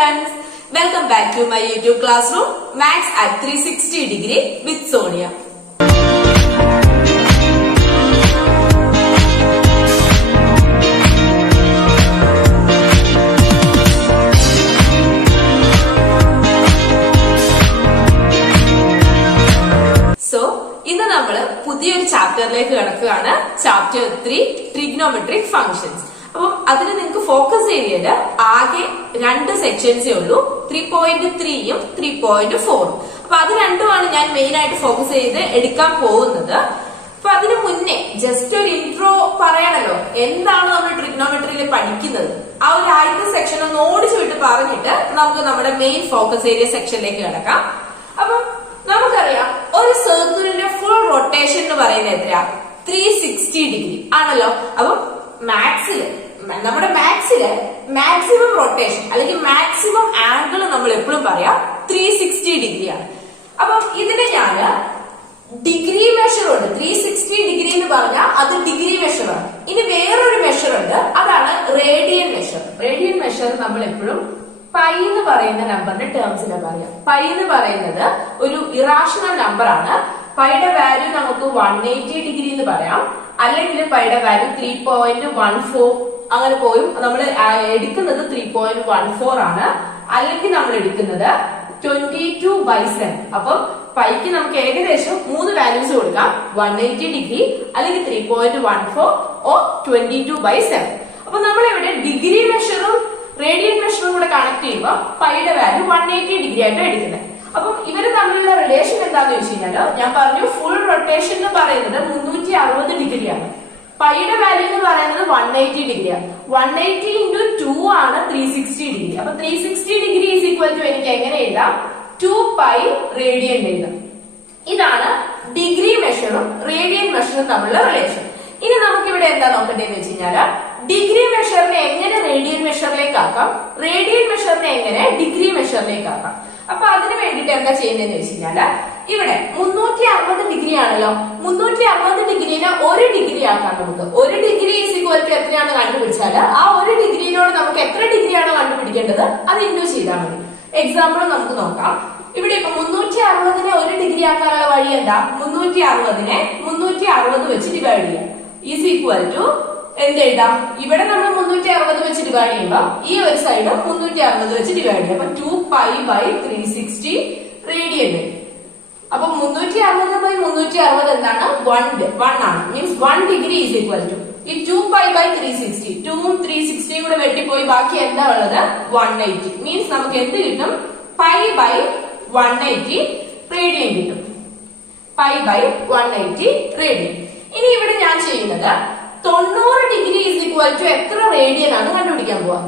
friends, welcome back to my YouTube classroom, Maths at 360 degree with Sonia. So, ഇന്ന് നമ്മൾ പുതിയൊരു ചാപ്റ്ററിലേക്ക് കടക്കുകയാണ്. Chapter 3 trigonometric functions. അപ്പം അതിന് നിങ്ങൾക്ക് ഫോക്കസ് ഏരിയയില് ആകെ 2 സെക്ഷൻസേ ഉള്ളൂ, 3.3യും 3.4. അപ്പൊ അത് രണ്ടുമാണ് ഞാൻ മെയിൻ ആയിട്ട് ഫോക്കസ് ചെയ്ത് എടുക്കാൻ പോകുന്നത്. അപ്പൊ അതിനു മുന്നേ ജസ്റ്റ് ഒരു ഇൻട്രോ പറയണല്ലോ, എന്താണ് നമ്മൾ ട്രിഗ്നോമെട്രിയിൽ പഠിക്കുന്നത്. ആ ഒരു ആദ്യത്തെ സെക്ഷൻ ഒന്ന് ഓടിച്ചു വിട്ട് പറഞ്ഞിട്ട് നമുക്ക് നമ്മുടെ മെയിൻ ഫോക്കസ് ഏരിയ സെക്ഷനിലേക്ക് കിടക്കാം. അപ്പം നമുക്കറിയാം, ഒരു സർക്കിളിന്റെ ഫുൾ റൊട്ടേഷൻ എന്ന് പറയുന്നത് എത്രയാ? 360 ഡിഗ്രി ആണല്ലോ. അപ്പം നമ്മുടെ മാത്സില് മാക്സിമം റൊട്ടേഷൻ അല്ലെങ്കിൽ മാക്സിമം ആംഗിൾ നമ്മൾ എപ്പോഴും പറയാം 360 ഡിഗ്രിയാണ്. അപ്പം ഇതിനെ ഞാന് ഡിഗ്രി മെഷർ ഉണ്ട്. 360 ഡിഗ്രി എന്ന് പറഞ്ഞാൽ അത് ഡിഗ്രി മെഷറാണ്. ഇനി വേറൊരു മെഷർ ഉണ്ട്, അതാണ് റേഡിയൻ മെഷർ. റേഡിയൻ മെഷർ നമ്മൾ എപ്പോഴും പൈ എന്ന് പറയുന്ന നമ്പറിന്റെ ടേംസിനെ പറയാം. പൈ എന്ന് പറയുന്നത് ഒരു ഇറാഷണൽ നമ്പർ ആണ്. പൈയുടെ വാല്യൂ നമുക്ക് 180 ഡിഗ്രി എന്ന് പറയാം, അല്ലെങ്കിൽ പൈയുടെ വാല്യൂ 3.14 അങ്ങനെ പോയും. നമ്മൾ എടുക്കുന്നത് 3.14 ആണ്, അല്ലെങ്കിൽ നമ്മൾ എടുക്കുന്നത് 22/7. അപ്പം പൈക്ക് നമുക്ക് ഏകദേശം 3 വാല്യൂസ് കൊടുക്കാം, 180 ഡിഗ്രി, അല്ലെങ്കിൽ 3.14 ഓ 22/7. അപ്പൊ നമ്മളിവിടെ ഡിഗ്രി മെഷറും റേഡിയൻ മെഷറും കൂടെ കണക്ട് ചെയ്യുമ്പോൾ പൈയുടെ വാല്യൂ 180 ഡിഗ്രി ആയിട്ട് എടുക്കുന്നത്. അപ്പം ഇവര് തമ്മിലുള്ള റിലേഷൻ എന്താന്ന് വെച്ച് കഴിഞ്ഞാല്, ഞാൻ പറഞ്ഞു ഫുൾ റൊട്ടേഷൻ എന്ന് പറയുന്നത് 360 ഡിഗ്രിയാണ്. പൈയുടെ വാല്യൂ എന്ന് പറയുന്നത് 180 ഡിഗ്രിയാണ്. 180 × 2 ആണ് 360 ഡിഗ്രി. അപ്പൊ 360 ഡിഗ്രി ഈസ് ഈക്വൽ ടു എനിക്ക് എങ്ങനെ എഴുതാം? 2π റേഡിയൻ എഴുതാം. ഇതാണ് ഡിഗ്രി മെഷറും റേഡിയൻ മെഷറും തമ്മിലുള്ള റിലേഷൻ. ഇനി നമുക്ക് ഇവിടെ എന്താ നോക്കേണ്ടതെന്ന് വെച്ച് കഴിഞ്ഞാല്, ഡിഗ്രി മെഷറിനെ എങ്ങനെ റേഡിയൻ മെഷറിലേക്ക് ആക്കാം, റേഡിയൻ മെഷറിനെ എങ്ങനെ ഡിഗ്രി മെഷറിലേക്ക് ആക്കാം. അപ്പൊ അതിന് വേണ്ടിട്ട് എന്താ ചെയ്യുന്നതെന്ന് വെച്ച് കഴിഞ്ഞാല്, ഇവിടെ 360 ഡിഗ്രി ആണല്ലോ. 360 ഡിഗ്രിനെ 1 ഡിഗ്രി ആക്കാം നമുക്ക്. 1 ഡിഗ്രി ഈസ് ഈക്വൽ ടു എത്രയാണ് കണ്ടുപിടിച്ചാല്, ആ 1 ഡിഗ്രിനോട് നമുക്ക് എത്ര ഡിഗ്രിയാണോ കണ്ടുപിടിക്കേണ്ടത് അത് ഇൻഡ്യൂ ചെയ്താൽ മതി. എക്സാമ്പിൾ നമുക്ക് നോക്കാം. ഇവിടെ ഇപ്പൊ 360നെ 1 ഡിഗ്രി ആക്കാനുള്ള വഴി എന്താ? 360നെ 360 വെച്ച് ഡിവൈഡ് ചെയ്യാം. ഈസ് ഈക്വൽ ടു എന്തെഴുതാം? ഇവിടെ നമ്മൾ 360 വെച്ച് ഡിവൈഡ് ചെയ്യുമ്പോൾ ഈ ഒരു സൈഡ് 360 വെച്ച് ഡിവൈഡ് ചെയ്യാം. അപ്പൊ 2π/360 റേഡിയൻ വരും. അപ്പൊ 360/360 എന്താണ്? 1 ആണ്. Means 1 degree is equal to ഈ 2π/360. 2ഉം 360 കൂടെ വെട്ടിപ്പോയി ബാക്കി എന്താ ഉള്ളത്? 180. മീൻസ് നമുക്ക് എന്ത് കിട്ടും? π/180 റേഡിയൻ കിട്ടും. π/180 റേഡിയൻ. ഇനി ഇവിടെ ഞാൻ ചെയ്യുന്നത് 90 ഡിഗ്രി ഈസ് ഈക്വൽ ടു എത്ര റേഡിയൻ ആണ് കണ്ടുപിടിക്കാൻ പോവാ.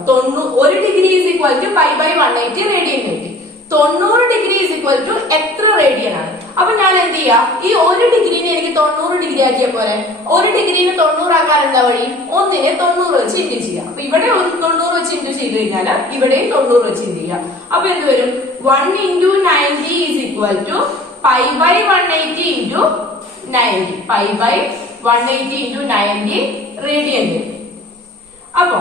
1 degree is equal to π/180 radian കിട്ടി. 90 ഡിഗ്രി ഈസ് ഈക്വൽ ടു എത്ര റേഡിയൻ ആണ്? അപ്പൊ ഞാൻ എന്ത് ചെയ്യാ? ഈ 1 ഡിഗ്രിനെ എനിക്ക് 90 ഡിഗ്രി ആക്കിയ പോലെ 1 ഡിഗ്രിനെ 90 ആക്കാൻ എന്താ വഴി? 1നെ 90 വെച്ച് ഇൻഡ്യൂ ചെയ്യാം. അപ്പൊ ഇവിടെ 90 വെച്ച് ഇൻഡ്യൂ ചെയ്ത് കഴിഞ്ഞാൽ ഇവിടെയും 90 വെച്ച് ഇൻഡ്യൂ ചെയ്യാം. അപ്പൊ എന്ത് വരും? 1 × 90 ഈസ് ഈക്വൽ ടു π/180 × 90. π/180 × 90 റേഡിയൻ വരും. അപ്പൊ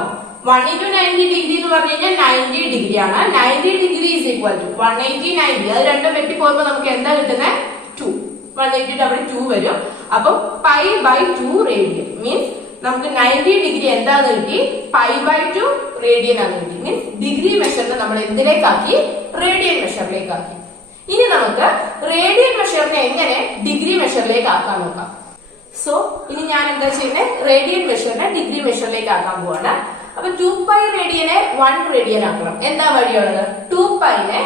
1 × 90 ഡിഗ്രി എന്ന് പറഞ്ഞു കഴിഞ്ഞാൽ 90 ഡിഗ്രി ആണ്. 90 ഡിഗ്രി ഈസ് ഈക്വൽ ടു 180 90. അത് രണ്ടും വെട്ടി പോകുമ്പോ നമുക്ക് എന്താ കിട്ടുന്നത്? 2. 180 അവിടെ 2 വരും. അപ്പൊ π/2 റേഡിയൻ. മീൻസ് നമുക്ക് 90 ഡിഗ്രി എന്താന്ന് കിട്ടി? π/2 റേഡിയൻ ആണ് കിട്ടി. മീൻസ് ഡിഗ്രി മെഷറിനെ നമ്മൾ എന്തിലേക്കാക്കി? റേഡിയൻ മെഷറിലേക്കാക്കി. ഇനി നമുക്ക് റേഡിയൻ മെഷറിനെ എങ്ങനെ ഡിഗ്രി മെഷറിലേക്ക് ആക്കാൻ നോക്കാം. സോ ഇനി ഞാൻ എന്താ ചെയ്യുന്നത്? റേഡിയൻ മെഷറിനെ ഡിഗ്രി മെഷറിലേക്ക് ആക്കാൻ പോവാണ്. അപ്പൊ 2π റേഡിയനെ 1 റേഡിയൻ ആക്കണം. എന്താ വഴിയുള്ളത്? 2πനെ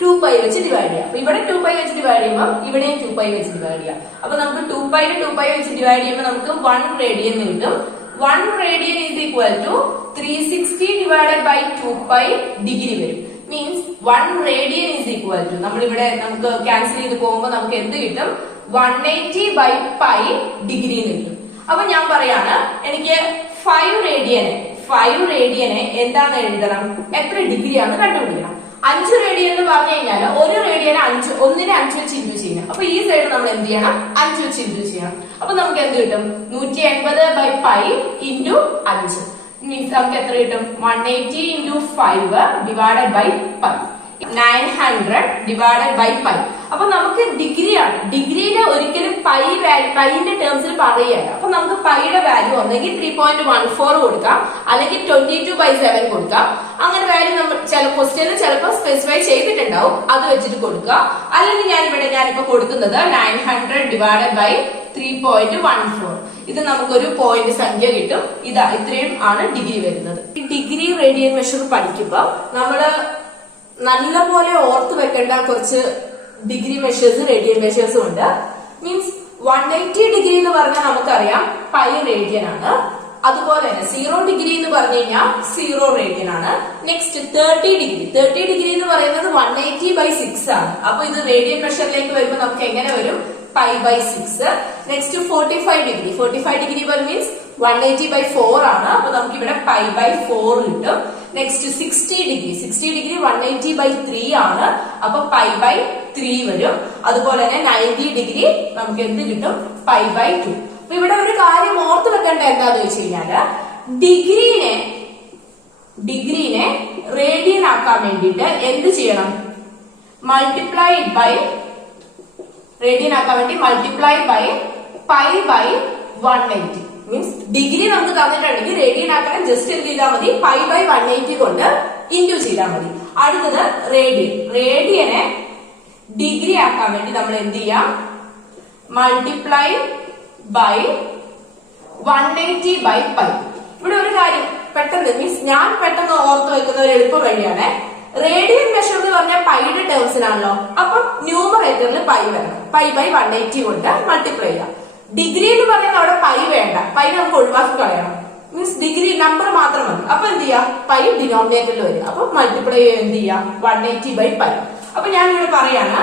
2π വെച്ച് ഡിവൈഡ് ചെയ്യാം. അപ്പൊ ഇവിടെ 2π വെച്ച് ഡിവൈഡ് ചെയ്യുമ്പോൾ ഇവിടെയും 2π വെച്ച് ഡിവൈഡ് ചെയ്യാം. അപ്പൊ നമുക്ക് 2πനെ 2π വെച്ച് ഡിവൈഡ് ചെയ്യുമ്പോൾ നമുക്ക് 1 റേഡിയൻ കിട്ടും. 1 radian is equal to 360 divided by 2π degree വരും. Means 1 radian is equal to നമ്മളിവിടെ നമുക്ക് ക്യാൻസൽ ചെയ്ത് പോകുമ്പോൾ നമുക്ക് എന്ത് കിട്ടും? 180/π ഡിഗ്രി കിട്ടും. അപ്പൊ ഞാൻ പറയാണ്, എനിക്ക് 5 റേഡിയനെ എന്താണ് എഴുതണം? എത്ര ഡിഗ്രിയാണ് കണ്ടുപിടിക്കണം. 5 റേഡിയൻ എന്ന് പറഞ്ഞു കഴിഞ്ഞാൽ 1 റേഡിയനെ 1നെ 5 വെച്ച് ഇൻഡ്യൂ ചെയ്യണം. അപ്പൊ ഈ സൈഡ് നമ്മൾ എന്ത് ചെയ്യണം? 5 വെച്ച് ഇൻഡ്യൂ ചെയ്യണം. അപ്പൊ നമുക്ക് എന്ത് കിട്ടും? 180/π × 5. മീൻസ് നമുക്ക് എത്ര കിട്ടും? 180 into 5 divided by pi. 900 divided by pi. അപ്പൊ നമുക്ക് ഡിഗ്രി ആണ്. ഡിഗ്രിയില് ഒരിക്കലും പൈന്റെ ടേംസിൽ പറയുകയല്ല. അപ്പൊ നമുക്ക് പൈയുടെ വാല്യൂ ഒന്നെങ്കിൽ 3.14 കൊടുക്കാം, അല്ലെങ്കിൽ 22/7 കൊടുക്കാം. അങ്ങനെ വാല്യൂ നമ്മൾ ചില ക്വസ്റ്റ്യനിൽ ചിലപ്പോൾ സ്പെസിഫൈ ചെയ്തിട്ടുണ്ടാവും, അത് വെച്ചിട്ട് കൊടുക്കുക. അല്ലെങ്കിൽ ഞാനിപ്പോ കൊടുക്കുന്നത് 900 divided by 3.14. ഇത് നമുക്കൊരു പോയിന്റ് സംഖ്യ കിട്ടും. ഇത്രയും ആണ് ഡിഗ്രി വരുന്നത്. ഈ ഡിഗ്രി റേഡിയൻ മെഷർ പഠിക്കുമ്പോൾ നമ്മള് നല്ലപോലെ ഓർത്ത് വെക്കേണ്ട കുറച്ച് ഡിഗ്രി മെഷേഴ്സ് റേഡിയൻ മെഷേഴ്സും ഉണ്ട്. മീൻസ് 180 ഡിഗ്രി എന്ന് പറഞ്ഞാൽ നമുക്കറിയാം പൈ റേഡിയൻ ആണ്. അതുപോലെ തന്നെ 0 ഡിഗ്രി എന്ന് പറഞ്ഞു കഴിഞ്ഞാൽ 0 റേഡിയൻ ആണ്. നെക്സ്റ്റ് 30 ഡിഗ്രി എന്ന് പറയുന്നത് 180/6 ആണ്. അപ്പൊ ഇത് റേഡിയൻ മെഷറിലേക്ക് വരുമ്പോൾ നമുക്ക് എങ്ങനെ വരും? π/6. നെക്സ്റ്റ് 45 ഡിഗ്രി മീൻസ് 180/4 ആണ്. അപ്പൊ നമുക്ക് ഇവിടെ π/4 കിട്ടും. നെക്സ്റ്റ് 60 ഡിഗ്രി 180/3 ആണ്. അപ്പൊ π/3 വരും. അതുപോലെ തന്നെ 90 ഡിഗ്രി നമുക്ക് എന്ത് കിട്ടും? π/2. അപ്പൊ ഇവിടെ ഒരു കാര്യം ഓർത്ത് വെക്കേണ്ട എന്താന്ന് വെച്ച് കഴിഞ്ഞാല് ഡിഗ്രീനെ റേഡിയൻ ആക്കാൻ വേണ്ടിയിട്ട് എന്ത് ചെയ്യണം? റേഡിയൻ ആക്കാൻ വേണ്ടി മൾട്ടിപ്ലൈ ബൈ π/180. മീൻസ് ഡിഗ്രി നമുക്ക് തന്നിട്ടുണ്ടെങ്കിൽ റേഡിയൻ ആക്കാൻ ജസ്റ്റ് എന്ത് ചെയ്താൽ മതി? π/180 കൊണ്ട് ഇൻഡ്യൂ ചെയ്താൽ മതി. അടുത്തത് റേഡിയനെ ഡിഗ്രി ആക്കാൻ വേണ്ടി നമ്മൾ എന്ത് ചെയ്യാം? Multiply by 180/π. ഇവിടെ ഒരു കാര്യം പെട്ടെന്ന് മീൻസ് ഞാൻ പെട്ടെന്ന് ഓർത്ത് വെക്കുന്ന ഒരു എളുപ്പ വഴിയാണ്. റേഡിയൻ മെഷർ എന്ന് പറഞ്ഞാൽ പൈയുടെ ടേംസിലാണല്ലോ. അപ്പൊ ന്യൂമറേറ്ററിൽ പൈ വരണം. π/180 കൊണ്ട് മൾട്ടിപ്ലൈ ചെയ്യാം. ഡിഗ്രി എന്ന് പറയുന്നത് അവിടെ പൈ വേണ്ട, പൈ നമുക്ക് ഒഴിവാക്കി കളയണം. മീൻസ് ഡിഗ്രി നമ്പർ മാത്രം മതി. അപ്പൊ എന്ത് ചെയ്യാം? പൈ ഡിനോമിനേറ്ററിൽ വരും. അപ്പൊ മൾട്ടിപ്ലൈ എന്ത് ചെയ്യാം? 180/π. അപ്പൊ ഞാൻ ഇവിടെ പറയാണ്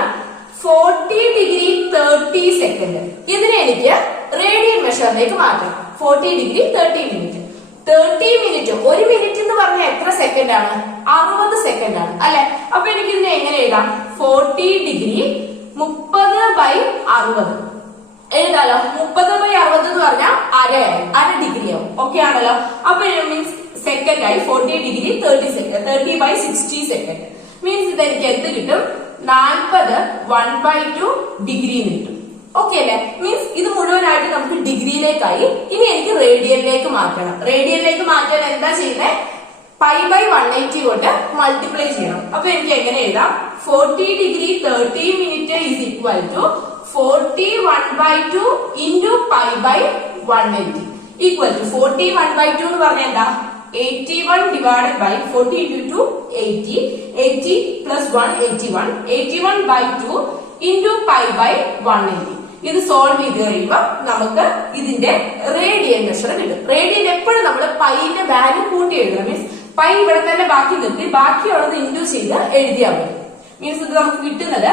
40 ഡിഗ്രി 30 സെക്കൻഡ്. ഇതിനെ എനിക്ക് റേഡിയൻ മെഷറിലേക്ക് മാറ്റണം. 40 ഡിഗ്രി 30 മിനിറ്റ്. 30 മിനിറ്റ്, ഒരു മിനിറ്റ് എന്ന് പറഞ്ഞാൽ എത്ര സെക്കൻഡ് ആണ്? 60 സെക്കൻഡ് ആണ് അല്ലെ? അപ്പൊ എനിക്ക് ഇതിനെ എങ്ങനെ എഴുതാം? 40 ഡിഗ്രി 30/60 എഴുതാലോ. 30/60 എന്ന് പറഞ്ഞാൽ അര ഡിഗ്രി ആവും. ഓക്കെ ആണല്ലോ. അപ്പൊ മീൻസ് സെക്കൻഡ് ആയി 40 ഡിഗ്രി 30 സെക്കൻഡ്, 30/60 സെക്കൻഡ്. മീൻസ് ഇത് എനിക്ക് എന്ത് കിട്ടും? 40 1/2 ഡിഗ്രി കിട്ടും. ഓക്കെ അല്ലെ? മീൻസ് ഇത് മുഴുവനായിട്ട് നമുക്ക് ഡിഗ്രിയിലേക്കായി. ഇനി എനിക്ക് റേഡിയനിലേക്ക് മാറ്റണം. റേഡിയനിലേക്ക് മാറ്റാൻ എന്താ ചെയ്യുന്നത്? π/180 കൊണ്ട് മൾട്ടിപ്ലൈ ചെയ്യണം. അപ്പൊ എനിക്ക് എങ്ങനെ എഴുതാം? 40 degree 30 minute is equal to 40 1/2 into π/180 equal to 40 1/2 എന്ന് പറഞ്ഞാൽ എന്താ? 81 divided by 40 into 2 80, 80 plus 1 81, 81/2 into π/180. ഇത് സോൾവ് ചെയ്ത് കഴിയുമ്പോൾ നമുക്ക് ഇതിന്റെ റേഡിയൻ മെഷർ കിട്ടും. റേഡിയൻ എപ്പോഴും നമ്മൾ പൈന്റെ വാല്യൂ കൂട്ടി എഴുതണം. മീൻസ് പൈ ഇവിടെ തന്നെ ബാക്കി നിർത്തി ബാക്കിയുള്ളത് ഇൻഡ്യൂ ചെയ്ത് എഴുതിയാൽ മതി. മീൻസ് ഇത് നമുക്ക് കിട്ടുന്നത്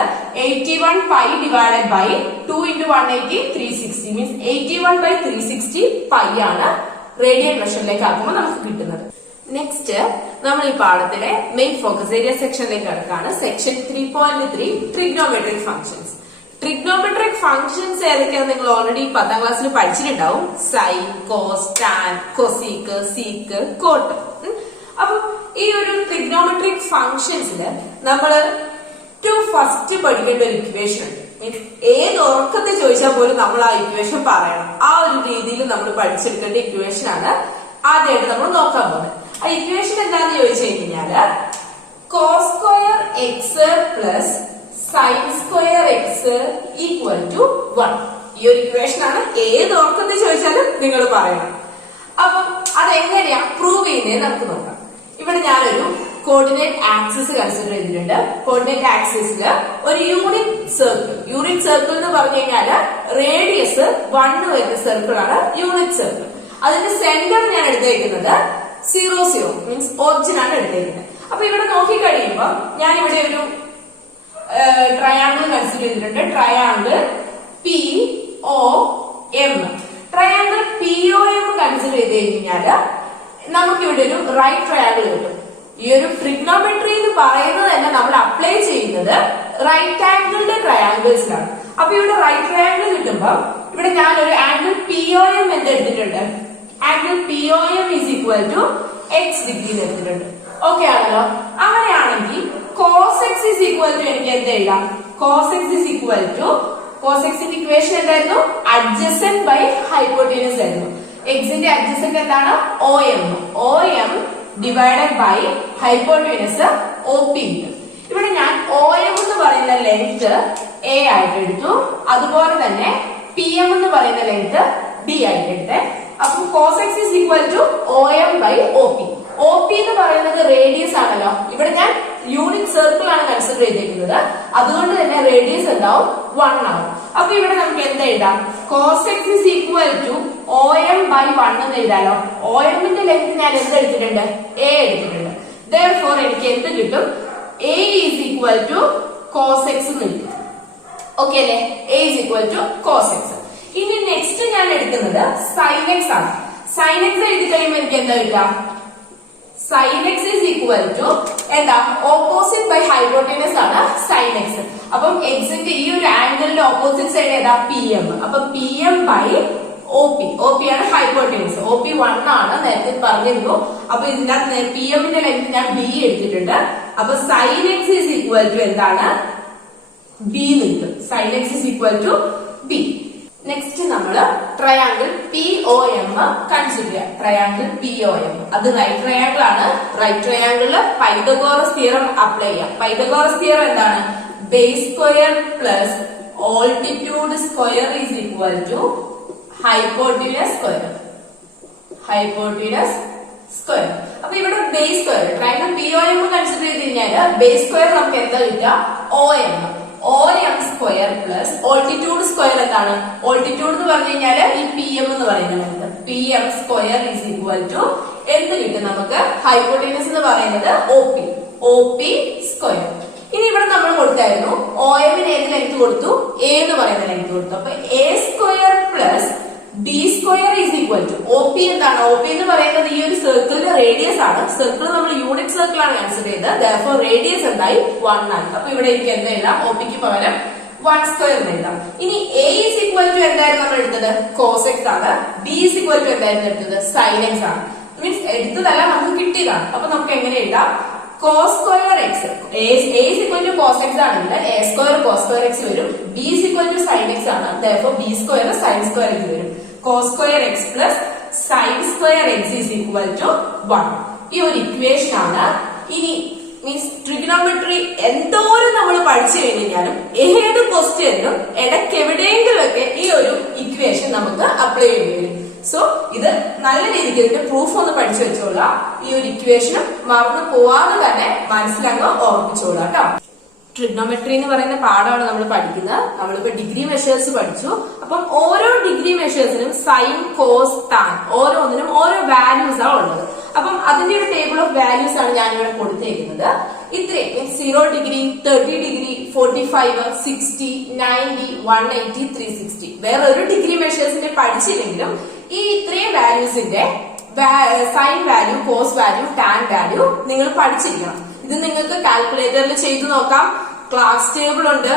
81 π divided by 2 into 180 360. Means 81/360 pi ആണ് റേഡിയൻ മെഷറിലേക്ക് ആക്കുമ്പോൾ നമുക്ക് കിട്ടുന്നത്. നെക്സ്റ്റ് നമ്മൾ ഈ പാഠത്തിലെ മെയിൻ ഫോക്കസ് ഏരിയ സെക്ഷനിലേക്ക് കടക്കാണ്. Section 3.3 trigonometric functions. Trigonometric functions ഏതൊക്കെയാണ് നിങ്ങൾ ഓൾറെഡി 10ാം ക്ലാസ്സിൽ പഠിച്ചിട്ടുണ്ടാവും. Sine, cos, tan, cosec, sec, cot. അപ്പൊ ഈ ഒരു ട്രിഗ്നോമെട്രിക് ഫംഗ്ഷൻസില് നമ്മള് ഫസ്റ്റ് പഠിക്കേണ്ട ഒരു ഇക്വേഷൻ ഉണ്ട്. മീൻസ് ഏത് ഉറക്കത്തെ ചോദിച്ചാൽ പോലും നമ്മൾ ആ ഇക്വേഷൻ പറയണം. ആ ഒരു രീതിയിൽ നമ്മൾ പഠിച്ചെടുക്കേണ്ട ഇക്വേഷൻ ആണ് ആദ്യമായിട്ട് നമ്മൾ നോക്കാൻ പോകുന്നത്. ആ ഇക്വേഷൻ എന്താന്ന് ചോദിച്ചു കഴിഞ്ഞാല് cos square x plus sine square x equal to 1. ഈ ഒരു ഇക്വേഷൻ ആണ് ഏത് ഉറക്കത്തെ ചോദിച്ചാലും നിങ്ങൾ പറയണം. അപ്പൊ അതെങ്ങനെയാ പ്രൂവ് ചെയ്യുന്നത് നമുക്ക് നോക്കാം. ഇവിടെ ഞാനൊരു കോർഡിനേറ്റ് ആക്സിസ് കൺസിഡർ ചെയ്തിട്ടുണ്ട്. കോർഡിനേറ്റ് ആക്സിസിൽ ഒരു യൂണിറ്റ് സർക്കിൾ എന്ന് പറഞ്ഞു കഴിഞ്ഞാല് റേഡിയസ് 1 വരുന്ന സർക്കിൾ ആണ് യൂണിറ്റ് സർക്കിൾ. അതിന്റെ സെന്റർ ഞാൻ എടുത്തേക്കുന്നത് 0 0 മീൻസ് ഒറിജിൻ ആണ് എടുത്തേക്കുന്നത്. അപ്പൊ ഇവിടെ നോക്കി കഴിയുമ്പോൾ ഞാൻ ഇവിടെ ഒരു ട്രയാങ്കിൾ കൺസിഡർ ചെയ്തിട്ടുണ്ട്. Triangle POM. Triangle POM consider ചെയ്ത് കഴിഞ്ഞാല് നമുക്കിവിടെ ഒരു റൈറ്റ് ട്രയാങ്കിൾ കിട്ടും. ഈ ഒരു ട്രിഗ്നോമെട്രി എന്ന് പറയുന്നത് തന്നെ നമ്മൾ അപ്ലൈ ചെയ്യുന്നത് റൈറ്റ് ആംഗിളിന്റെ ട്രയാങ്കിൾസിലാണ്. അപ്പൊ ഇവിടെ റൈറ്റ് ട്രയാങ്കിൾ കിട്ടുമ്പോൾ ഇവിടെ ഞാനൊരു ആംഗിൾ POM എന്ത് എടുത്തിട്ടുണ്ട്? Angle POM is equal to x degree എടുത്തിട്ടുണ്ട്. ഓക്കെ ആണല്ലോ. അങ്ങനെയാണെങ്കിൽ cos x is equal to എനിക്ക് എന്ത് എഴുതാം? cos x is equal to cos x ന്റെ ഇക്വേഷൻ എന്തായിരുന്നു? അഡ്ജസന്റ് ബൈ ഹൈപ്പോട്ടീനസ് ആയിരുന്നു. എക്സിന്റെ അഡ്ജസന്റ് എന്താണ്? OM divided by hypotenuse OP. ഇവിടെ ഞാൻ OM എന്ന് പറയുന്ന ലെങ്ത് A ആയിട്ട് എടുത്തു, അതുപോലെ തന്നെ PM എന്ന് പറയുന്ന ലെങ്ത് B ആയിട്ട് എടുത്തേ. അപ്പൊ cos x is equal to OM by OP. OP എന്ന് പറയുന്നത് റേഡിയസ് ആണല്ലോ. ഇവിടെ ഞാൻ യൂണിറ്റ് സർക്കിൾ ആണ് കൺസിഡർ ചെയ്തിരിക്കുന്നത്, അതുകൊണ്ട് തന്നെ റേഡിയസ് എന്താവും? 1 ആവും. അപ്പൊ ഇവിടെ നമുക്ക് എന്ത് എഴുതാം? cos x is equal to OM by 1 എന്ന് എഴുതാലോ. OM ന്റെ ലെങ്ത് ഞാൻ എന്ത് എടുത്തിട്ടുണ്ട്? A എടുത്തിട്ടുണ്ട്. therefore എനിക്ക് എന്ത് കിട്ടും? A is equal to cos x എന്ന് കിട്ടും. ഓക്കെ അല്ലേ? A is equal to cos x. ഇനി നെക്സ്റ്റ് ഞാൻ എടുക്കുന്നത് sin x ആണ്. sin x എഴുതി കഴിയുമ്പോൾ എനിക്ക് എന്താ കിട്ടാം? sin x is equal to എന്താ? ഓപ്പോസിറ്റ് ബൈ ഹൈപ്പോട്ടീനസ് ആണ് sin x. അപ്പം എക്സിന്റെ ഈ ഒരു ആംഗിളിന്റെ ഓപ്പോസിറ്റ് സൈഡ് ഏതാ? PM. അപ്പൊ PM ബൈ OP ആണ് ഹൈപ്പോട്ടീനസ്. OP 1 ആണ്, നേരത്തെ പറഞ്ഞിരുന്നു. അപ്പൊ ഇതിനകത്ത് PM ന്റെ ലെങ്ത് ഞാൻ B എടുത്തിട്ടുണ്ട്. അപ്പൊ sin x is equal to എന്താണ്? B കിട്ടും. sin x is equal to B. Next നമ്മള് ട്രയാങ്കിൾ POM കൺസിഡർ ചെയ്യാം. ട്രയാങ്കിൾ POM അത് റൈറ്റ് ട്രയാങ്കിൾ ആണ്. റൈറ്റ് ട്രയാങ്കിളില് പൈതഗോറസ് തിയറം അപ്ലൈ ചെയ്യാം. പൈതഗോറസ് തിയറം എന്താണ്? Base square plus altitude square is equal to hypotenuse square. അപ്പൊ ഇവിടെ base square triangle POM consider ചെയ്ത് കഴിഞ്ഞാല് ബേസ് സ്ക്വയർ നമുക്ക് എന്താ കിട്ടുക? OM square plus altitude square എന്താണ്? ഓൾട്ടിറ്റ്യൂഡ് എന്ന് പറഞ്ഞു കഴിഞ്ഞാല് ഈ PM എന്ന് പറയുന്നത് PM square is equal to എന്ത് കിട്ടും നമുക്ക്? ഹൈപ്പോട്ടീനസ് എന്ന് പറയുന്നത് OP സ്ക്വയർ. ഇനി ഇവിടെ നമ്മൾ കൊടുത്തായിരുന്നു OM ന് ഏത് ലെങ്ത് കൊടുത്തു? A എന്ന് പറയുന്ന ലെങ്ത് കൊടുത്തു. അപ്പൊ A square plus B square is equal to OP എന്താണ്? OP എന്ന് പറയുന്നത് ഈ ഒരു സർക്കിളിന്റെ റേഡിയസ് ആണ്. സർക്കിൾ നമ്മൾ യൂണിറ്റ് സർക്കിൾ ആണ് കൺസിഡർ ചെയ്തത്. therefore റേഡിയസ് എന്തായി? 1 ആയി. അപ്പൊ ഇവിടെ എനിക്ക് എന്ത് എഴുതാം? OP ക്ക് പകരം 1 സ്ക്വയർ എന്ന് എഴുതാം. ഇനി A ഈസ് ഈക്വൽ ടു എന്തായിരുന്നു നമ്മൾ എടുത്തത്? cos x ആണ്. B ഈസ് ഈക്വൽ ടു എന്തായിരുന്നു എടുത്തത്? sin x ആണ്. മീൻസ് എടുത്തതല്ല, നമുക്ക് കിട്ടിയതാണ്. അപ്പൊ നമുക്ക് എങ്ങനെ എഴുതാം? cos square x. A is equal to cos x ആണെങ്കിൽ A square cos square x വരും. B is equal to sin x ആണ്. therefore B square sin square x വരും. cos square x plus sin square x is equal to 1. ഈ ഒരു equation ആണ്. ഇനി means trigonometry എന്തോരം നമ്മൾ പഠിച്ചു കഴിഞ്ഞാലും ഏത് ക്വസ്റ്റ്യനും ഇടയ്ക്ക് എവിടെയെങ്കിലും ഒക്കെ ഈ ഒരു ഇക്വേഷൻ നമുക്ക് അപ്ലൈ ചെയ്യേണ്ടി വരും. സോ ഇത് നല്ല രീതിക്ക് ഇതിന്റെ പ്രൂഫ് ഒന്ന് പഠിച്ചു വെച്ചോളാം. ഈ ഒരു ഇക്വേഷനും മറന്നു പോവാതെ തന്നെ മനസ്സിലങ്ങ് ഓർമ്മിച്ചോളാം കേട്ടോ. ട്രിഗ്നോമെട്രി എന്ന് പറയുന്ന പാഠമാണ് നമ്മൾ പഠിക്കുന്നത്. നമ്മളിപ്പോ ഡിഗ്രി മെഷേഴ്സ് പഠിച്ചു. അപ്പം ഓരോ ഡിഗ്രി മെഷേഴ്സിനും സൈൻ, കോസ്, ടാൻ ഓരോന്നിനും ഓരോ വാല്യൂസ് ആണ് ഉള്ളത്. അപ്പം അതിന്റെ ഒരു ടേബിൾ ഓഫ് വാല്യൂസ് ആണ് ഞാനിവിടെ കൊടുത്തേക്കുന്നത്. ഇത്രയും 0 ഡിഗ്രി, 30 ഡിഗ്രി, 45, 60, 90, 180, 360 വേറെ ഒരു ഡിഗ്രി മെഷേഴ്സിന്റെ പഠിച്ചില്ലെങ്കിലും ഈ ഇത്രയും വാല്യൂസിന്റെ sine value, cos value, tan value നിങ്ങൾ പഠിച്ചിരിക്കണം. ഇത് നിങ്ങൾക്ക് കാൽക്കുലേറ്ററിൽ ചെയ്തു നോക്കാം. ക്ലാസ് ടേബിൾ ഉണ്ട്.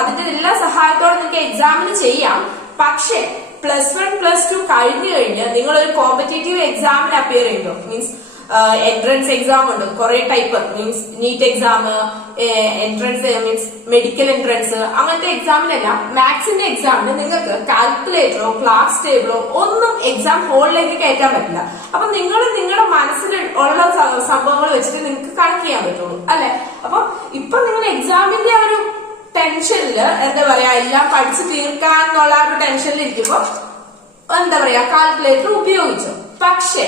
അതിന്റെ എല്ലാ സഹായത്തോടെ നിങ്ങൾക്ക് എക്സാമിന് ചെയ്യാം. പക്ഷേ +1 +2 കഴിഞ്ഞു കഴിഞ്ഞ് നിങ്ങൾ ഒരു കോമ്പറ്റേറ്റീവ് എക്സാമിന് അപ്പിയർ ചെയ്യുമ്പോൾ മീൻസ് എൻട്രൻസ് എക്സാം ഉണ്ട് കുറെ type. Means NEET exam, entrance means medical entrance, അങ്ങനത്തെ എക്സാമിനെല്ലാം മാത്സിന്റെ എക്സാമിന് നിങ്ങൾക്ക് കാൽക്കുലേറ്ററോ ക്ലാസ് ടേബിളോ ഒന്നും എക്സാം ഹോളിലേക്ക് കയറ്റാൻ പറ്റില്ല. അപ്പൊ നിങ്ങൾ നിങ്ങളുടെ മനസ്സിൽ ഉള്ള സംഭവങ്ങൾ വെച്ചിട്ട് നിങ്ങൾക്ക് കണക്ട് ചെയ്യാൻ പറ്റുള്ളൂ അല്ലെ. അപ്പൊ ഇപ്പൊ നിങ്ങൾ എക്സാമിന്റെ ഒരു ടെൻഷനില് എന്താ പറയാ എല്ലാം പഠിച്ചു തീർക്കാന്നുള്ള ഒരു ടെൻഷനിൽ ഇരിക്കുമ്പോ എന്താ പറയാ കാൽക്കുലേറ്റർ ഉപയോഗിച്ചു. പക്ഷെ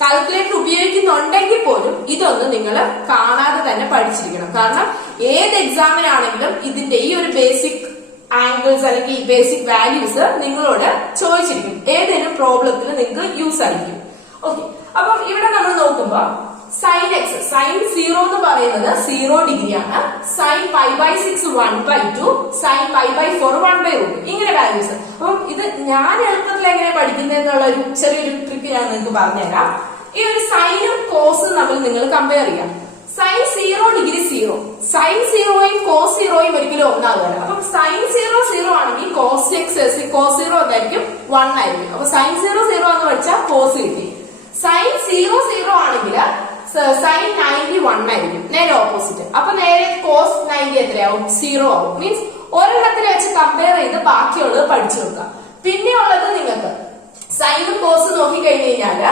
കാൽക്കുലേറ്റർ ഉപയോഗിക്കുന്നുണ്ടെങ്കിൽ പോലും ഇതൊന്ന് നിങ്ങൾ കാണാതെ തന്നെ പഠിച്ചിരിക്കണം. കാരണം ഏത് എക്സാമിനാണെങ്കിലും ഇതിന്റെ ഈ ഒരു ബേസിക് ആംഗിൾസ് അല്ലെങ്കിൽ ഈ ബേസിക് വാല്യൂസ് നിങ്ങളോട് ചോദിച്ചിരിക്കും. ഏതെങ്കിലും പ്രോബ്ലത്തിന് നിങ്ങൾക്ക് യൂസ് ആയിരിക്കും. ഓക്കെ, അപ്പം ഇവിടെ നമ്മൾ നോക്കുമ്പോ സൈൻ എക്സ്, സൈൻ 0 എന്ന് പറയുന്നത് 0 ഡിഗ്രിയാണ്. Sine π/6 1/2, sine π/4 1/√. ഇങ്ങനെ വാല്യൂസ്. അപ്പം ഇത് ഞാൻ എളുപ്പത്തിൽ എങ്ങനെ പഠിക്കുന്നതെന്നുള്ള ഒരു ചെറിയൊരു ട്രിക്ക് ഞാൻ നിങ്ങൾക്ക് പറഞ്ഞുതരാം. ഈ ഒരു സൈനും കോസും തമ്മിൽ നിങ്ങൾ കമ്പയർ ചെയ്യാം. സൈൻ 0 ഡിഗ്രി 0, സൈൻ 0യും കോസ് 0യും ഒരിക്കലും ഒന്നാകുകയാണ്. അപ്പം സൈൻ 0 0 ആണെങ്കിൽ കോസ് 0 എന്തായിരിക്കും 1 ആയിരിക്കും. അപ്പൊ സൈൻ 0 0 എന്ന് വെച്ചാൽ കോസ് കിട്ടി. സൈൻ 0 ആണെങ്കിൽ സൈൻ 91 ആയിരിക്കും, നേരെ ഓപ്പോസിറ്റ്. അപ്പൊ നേരെ കോസ് 90 എത്രയാവും? 0 ആവും. മീൻസ് ഒരെണ്ണത്തിൽ വെച്ച് കമ്പയർ ചെയ്ത് ബാക്കിയുള്ളത് പഠിച്ചു വെക്കാം. പിന്നെ ഉള്ളത് നിങ്ങൾക്ക് സൈനും കോസും നോക്കി കഴിഞ്ഞു കഴിഞ്ഞാല്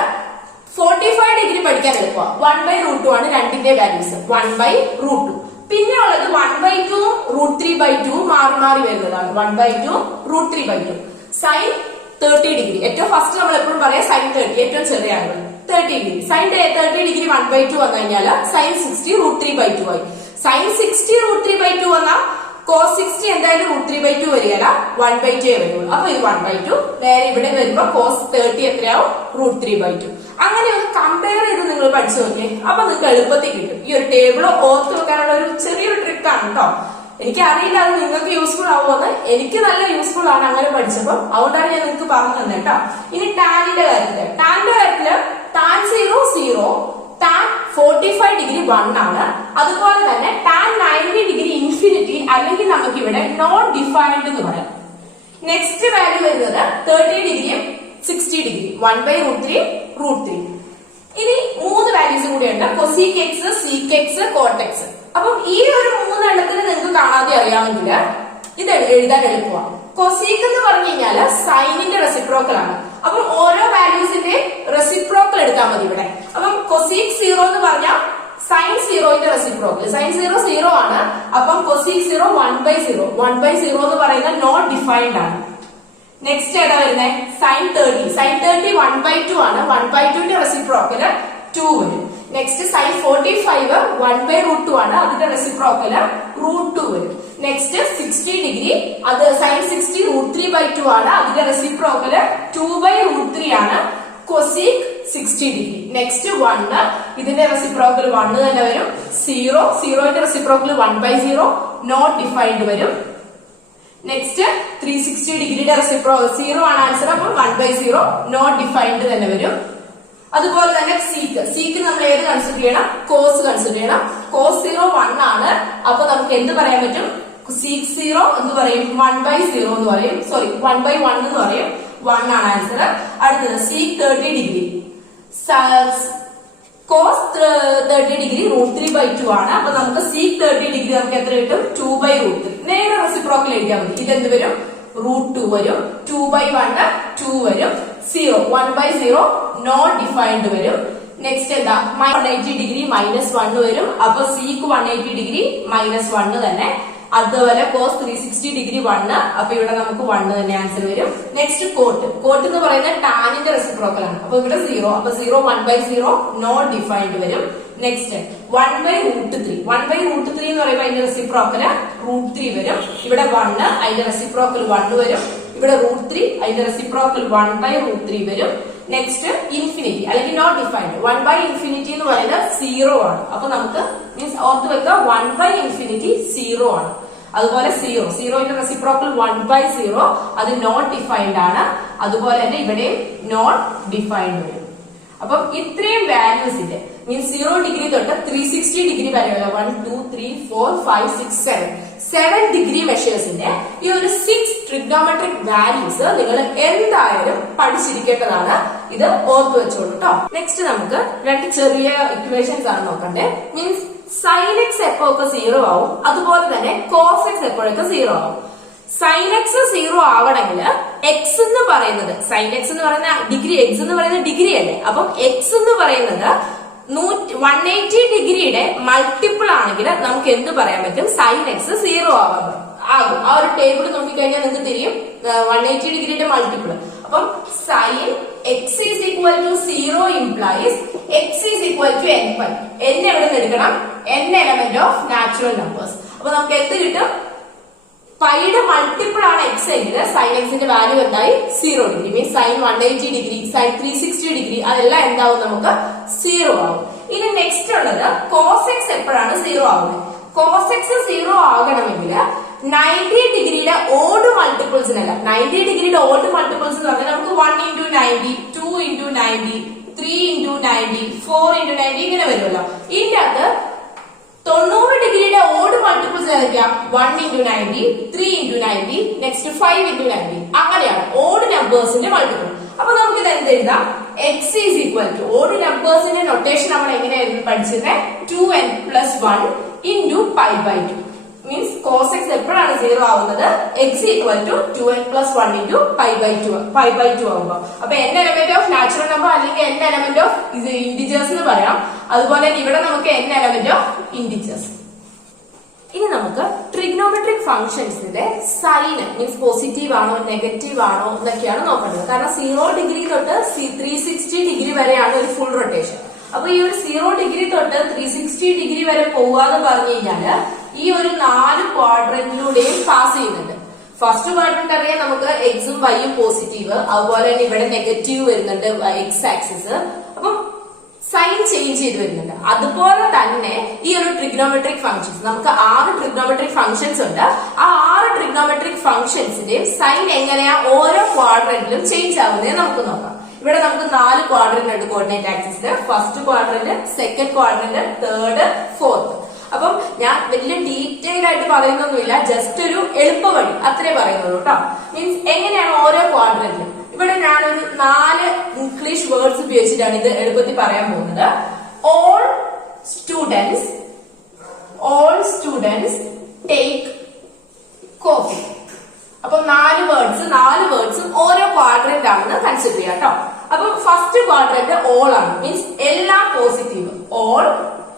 45 ഡിഗ്രി പഠിക്കാൻ എളുപ്പമാണ്. 1/√2 ആണ് രണ്ടിന്റെ വാല്യൂസ്, 1/√2. പിന്നെ ഉള്ളത് 1/2 √3/2 മാറി മാറി വരുന്നതാണ്. 1/2 √3/2. സൈൻ 30 ഡിഗ്രി, ഏറ്റവും ഫസ്റ്റ് നമ്മൾ എപ്പോഴും പറയാം സൈൻ 30, ഏറ്റവും ചെറിയ ആംഗിൾ 30 ഡിഗ്രി. സൈൻ 30 ഡിഗ്രി 1/2 വന്നു കഴിഞ്ഞാൽ സൈൻ 60 √3/2 ആയി. സൈൻ 60 √3/2 വന്നാൽ കോസ് 60 എന്തായാലും √3/2 വരികയല്ല, 1/2 വരുള്ളൂ. അപ്പൊ ഇത് 1/2. നേരെ ഇവിടെ വരുമ്പോ കോസ് 30 എത്രയാവും? √3/2. അങ്ങനെ ഒന്ന് കമ്പയർ ചെയ്ത് നിങ്ങൾ പഠിച്ചു നോക്കിയേ. അപ്പൊ നിങ്ങൾക്ക് എളുപ്പത്തിൽ കിട്ടും. ഈ ഒരു ടേബിൾ ഓർത്ത് വെക്കാനുള്ള ഒരു ചെറിയൊരു ട്രിക്ക് ആണ് കേട്ടോ. എനിക്ക് അറിയില്ല അത് നിങ്ങൾക്ക് യൂസ്ഫുൾ ആവുമെന്ന്. എനിക്ക് നല്ല യൂസ്ഫുൾ ആണ് അങ്ങനെ പഠിച്ചപ്പോ, അതുകൊണ്ടാണ് ഞാൻ നിങ്ങൾക്ക് പറഞ്ഞു തന്നെ കേട്ടോ. ഇനി ടാനിന്റെ കാര്യത്തില് ടാൻ 0 0, ടാൻ 45 ഡിഗ്രി 1 ആണ്. അതുപോലെ തന്നെ ടാൻ 90 ഡിഗ്രി ഇൻഫിനിറ്റി, അല്ലെങ്കിൽ നമുക്ക് ഇവിടെ നോട്ട് ഡിഫൈൻഡ് എന്ന് പറയാം. നെക്സ്റ്റ് വാല്യൂ വരുന്നത് 30 ഡിഗ്രിയും 60 ഡിഗ്രി, 1/√3 √3. ഇനി 3 വാല്യൂസ് കൂടിയുണ്ട്, cosec X, seek X, coat X. അപ്പം ഈ ഒരു 3 എണ്ണത്തിന് നിങ്ങൾക്ക് കാണാതെ അറിയാമെങ്കിൽ ഇത് എഴുതാൻ എളുപ്പമാണ്. കൊസീക് എന്ന് പറഞ്ഞു കഴിഞ്ഞാൽ സൈനിന്റെ റെസിപ്രോക്കൽ ആണ്. അപ്പം ഓരോ വാല്യൂസിന്റെ റെസിപ്രോക്കൽ എടുത്താൽ മതി ഇവിടെ. അപ്പം കൊസീക് 0 എന്ന് പറഞ്ഞാൽ സൈൻ 0ന്റെ റെസിപ്രോക്കൽ. സൈൻ 0 0 ആണ്. അപ്പം കൊസീക് 0 1/0. 1/0 എന്ന് പറയുന്നത് നോട്ട് ഡിഫൈൻഡ് ആണ്. നെക്സ്റ്റ് ഏതാ വരുന്നത്? സൈൻ 30. സൈൻ 30 1/2 ആണ്. 1/2ന്റെ റെസിപ്രോക്കൽ 2 വരും. നെക്സ്റ്റ് സൈൻ 45 1/√2 ആണ്. അതിന്റെ റെസിപ്രോക്കൽ √2 വരും. നെക്സ്റ്റ് 60 ഡിഗ്രി, അത് സൈൻ 60 √3/2 ആണ്. അതിന്റെ റെസിപ്രോക്കൽ 2/√3 ആണ്. Cosec 60 degree. നെക്സ്റ്റ് 1, ഇതിന്റെ റെസിപ്രോക്കൽ 1 തന്നെ വരും. 0ന്റെ റെസിപ്രോക്കൽ 1/0 നോട്ട് ഡിഫൈൻഡ് വരും. നെക്സ്റ്റ് 360 ഡിഗ്രിയുടെ റെസിപ്രോക്കൽ 0 ആണ് ആൻസർ. അപ്പൊ 1/0 നോട്ട് ഡിഫൈൻഡ് തന്നെ വരും. അതുപോലെ തന്നെ സീക്ക് നമ്മൾ ഏത് കൺസിഡർ ചെയ്യണം? കോസ് കൺസിഡർ ചെയ്യണം. കോസ് 0 1 ആണ്. അപ്പൊ നമുക്ക് എന്ത് പറയാൻ പറ്റും? സീക്ക് 0 എന്ന് പറയും, 1/0 എന്ന് പറയും, സോറി 1/1 എന്ന് പറയും. 1 ആണ് ആൻസർ. അടുത്തത് സീക്ക് 30 ഡിഗ്രി, കോസ് 30 ഡിഗ്രി √3/2 ആണ്. അപ്പൊ നമുക്ക് സീക്ക് 30 ഡിഗ്രി നമുക്ക് എത്ര കിട്ടും? 2/√3. നേരെ റെസിപ്രോക്കൽ എഴുതിയാൽ മതി. ഇതെന്ത് വരും? √2 വരും. 2/1 2 വരും. 0 1/0 നോട്ട് ഡിഫൈൻഡ് വരും. നെക്സ്റ്റ് എന്താ? 180 ഡിഗ്രി -1 വരും. അപ്പൊ സീക്ക് 180 ഡിഗ്രി -1 തന്നെ. അതുപോലെ കോസ് 360 ഡിഗ്രി 1. അപ്പൊ ഇവിടെ നമുക്ക് 1 തന്നെ ആൻസർ വരും. നെക്സ്റ്റ് കോട്ട് എന്ന് പറയുന്നത് ടാനിന്റെ റെസിപ്രോക്കൽ ആണ്. അപ്പൊ ഇവിടെ 0. അപ്പൊ 0 1/0 നോട്ട് ഡിഫൈൻഡ് വരും. നെക്സ്റ്റ് 1/√3. 1/√3 എന്ന് പറയുമ്പോൾ അതിന്റെ റെസിപ്രോക്കൽ √3 വരും. ഇവിടെ 1, അതിന്റെ റെസിപ്രോക്കൽ 1 വരും. ഇവിടെ √3, അതിന്റെ റെസിപ്രോക്കൽ 1/√3 വരും. നെക്സ്റ്റ് ഇൻഫിനിറ്റി അല്ലെങ്കിൽ നോട്ട് ഡിഫൈൻഡ്. 1/∞ എന്ന് പറയുന്നത് 0 ആണ്. അപ്പൊ നമുക്ക് മീൻസ് ഓർത്ത് വെക്കുക 1/∞ 0 ആണ്. അതുപോലെ 0ന്റെ റെസിപ്രോക്കൽ 1/0, അത് നോട്ട് ഡിഫൈൻഡ് ആണ്. അതുപോലെ തന്നെ ഇവിടെ നോട്ട് ഡിഫൈൻഡ് വരും. അപ്പം ഇത്രയും വാല്യൂസിന്റെ മീൻസ് 0 ഡിഗ്രി തൊട്ട് 360 ഡിഗ്രി വരെയുള്ള 1 2 3 4 5 6 7 ഡിഗ്രി മെഷേഴ്സിന്റെ ഈ ഒരു 6 ട്രിഗ്നോമെട്രിക് വാല്യൂസ് നിങ്ങൾ എന്തായാലും പഠിച്ചിരിക്കേണ്ടതാണ്. ഇത് ഓർത്തു വെച്ചോളൂ കേട്ടോ. നെക്സ്റ്റ് നമുക്ക് 2 ചെറിയ ഇക്വേഷൻസ് ആണ് നോക്കണ്ടേ. മീൻസ് സൈൻ എക്സ് എപ്പോഴൊക്കെ 0 ആവും, അതുപോലെ തന്നെ കോസ് എക്സ് എപ്പോഴൊക്കെ 0 ആവും. സൈൻ എക്സ് 0 ആവണമെങ്കിൽ എക്സ് എന്ന് പറയുന്നത്, സൈൻ എക്സ് എന്ന് പറയുന്ന ഡിഗ്രി, എക്സ് എന്ന് പറയുന്ന ഡിഗ്രി അല്ലേ. അപ്പം എക്സ് എന്ന് പറയുന്നത് 180 ഡിഗ്രിയുടെ മൾട്ടിപ്പിൾ ആണെങ്കിൽ നമുക്ക് എന്ത് പറയാൻ പറ്റും? സൈൻ എക്സ് 0 ആകും. ആ ഒരു ടേബിൾ നോക്കിക്കഴിഞ്ഞാൽ നിങ്ങൾക്ക് തിരിയും 180 ഡിഗ്രിയുടെ മൾട്ടിപ്പിൾ. അപ്പം sine x is equal to 0 implies x is equal to n π. n എവിടെ നിന്ന് എടുക്കണം? n element of natural numbers. അപ്പൊ നമുക്ക് എന്ത് കിട്ടും? പൈയുടെ മൾട്ടിപ്പിൾ ആണ് എക്സ് എങ്കിൽ സൈൻ എക്സിന്റെ വാല്യൂ എന്തായി? 0 degree. Means sine 180 degree, sine 360 degree, അതെല്ലാം എന്താവും? നമുക്ക് 0 ആവും. ഇനി നെക്സ്റ്റ് ഉള്ളത് കോസ് എക്സ് എപ്പോഴാണ് 0 ആവുന്നത്? കോസ് എക്സ് 0 ആകണമെങ്കിൽ 90 ഡിഗ്രിയുടെ ഓഡ് മൾട്ടിപ്പിൾസിനല്ല, 90 ഡിഗ്രിയുടെ ഓഡ് മൾട്ടിപ്പിൾസ് എന്ന് പറഞ്ഞാൽ നമുക്ക് 1 × 90, 2 × 90, 3 × 90, 4 × 90 ഇങ്ങനെ വരുമല്ലോ. ഇതിന്റെ അകത്ത് 90 ഡിഗ്രിയുടെ ഓഡ് മൾട്ടിപ്പിൾസ് ഏതൊക്കെയാ? 1 × 90, 3 × 90, നെക്സ്റ്റ് 5 × 90. അങ്ങനെയാണ് ഓഡ് നമ്പേഴ്സിന്റെ മൾട്ടിപ്പിൾ. അപ്പൊ നമുക്ക് ഇത് എന്ത് എഴുതാം? x is equal to odd നമ്പേഴ്സിന്റെ നൊട്ടേഷൻ നമ്മൾ എങ്ങനെയായിരുന്നു പഠിച്ചത് 2n + 1 into pi by 2 means cos x എപ്പോഴാണ് 0 ആവുന്നത് x equal to 2n + 1 into pi by 2 ആവുമ്പോൾ. അപ്പൊ n element of natural number അല്ലെങ്കിൽ n എലമെന്റ് ഓഫ് ഇന്റിജേഴ്സ് എന്ന് പറയാം. അതുപോലെ ഇവിടെ നമുക്ക് n എലമെന്റ് ഓഫ് ഇന്റിജേഴ്സ്. ഇനി നമുക്ക് ട്രിഗ്നോമെട്രിക് ഫംഗ്ഷൻസിന്റെ സൈൻ മീൻസ് പോസിറ്റീവ് ആണോ നെഗറ്റീവ് ആണോ എന്നൊക്കെയാണ് നോക്കേണ്ടത്. കാരണം 0 ഡിഗ്രി തൊട്ട് 360 ഡിഗ്രി വരെയാണ് ഒരു ഫുൾ റൊട്ടേഷൻ. അപ്പൊ ഈ ഒരു 0 ഡിഗ്രി തൊട്ട് 360 ഡിഗ്രി വരെ പോവാന്ന് പറഞ്ഞു കഴിഞ്ഞാല് ഈ ഒരു 4 ക്വാഡ്രന്റിലൂടെയും പാസ് ചെയ്യുന്നുണ്ട്. ഫസ്റ്റ് ക്വാഡ്രന്റ് അറിയാം നമുക്ക് എക്സും വൈയും പോസിറ്റീവ്, അതുപോലെ തന്നെ ഇവിടെ നെഗറ്റീവ് വരുന്നുണ്ട് എക്സ് ആക്സിസ്. അപ്പം സൈൻ ചേഞ്ച് ചെയ്ത് വരുന്നുണ്ട്. അതുപോലെ തന്നെ ഈ ഒരു ട്രിഗ്നോമെട്രിക് ഫംഗ്ഷൻസ് നമുക്ക് 6 ട്രിഗ്നോമെട്രിക് ഫംഗ്ഷൻസ് ഉണ്ട്. ആ 6 ട്രിഗ്നോമെട്രിക് ഫംഗ്ഷൻസിന്റെയും സൈൻ എങ്ങനെയാ ഓരോ ക്വാഡ്രന്റിലും ചേഞ്ച് ആവുന്നത് നമുക്ക് നോക്കാം. ഇവിടെ നമുക്ക് 4 ക്വാഡ്രന്റ് ഉണ്ട് കോർഡിനേറ്റ് ആക്സിസിൽ. First quadrant, second quadrant, third, fourth. അപ്പം ഞാൻ വലിയ ഡീറ്റെയിൽ ആയിട്ട് പറയുന്നൊന്നുമില്ല, ജസ്റ്റ് ഒരു എളുപ്പവഴി അത്രേ പറയുന്നുള്ളൂ കേട്ടോ. മീൻസ് എങ്ങനെയാണ് ഓരോ ക്വാഡ്രന്റിലും. ഇവിടെ ഞാനൊരു 4 ഇംഗ്ലീഷ് വേർഡ്സ് ഉപയോഗിച്ചിട്ടാണ് ഇത് എളുപ്പത്തിൽ പറയാൻ പോകുന്നത്. All students take coffee. അപ്പൊ 4 വേർഡ്സും ഓരോ ക്വാഡ്രന്റ് ആണെന്ന് കൺസിഡർ ചെയ്യാം കേട്ടോ. അപ്പൊ ഫസ്റ്റ് ക്വാഡ്രന്റ് ഓൾ ആണ്, മീൻസ് എല്ലാം പോസിറ്റീവ്. ഓൾ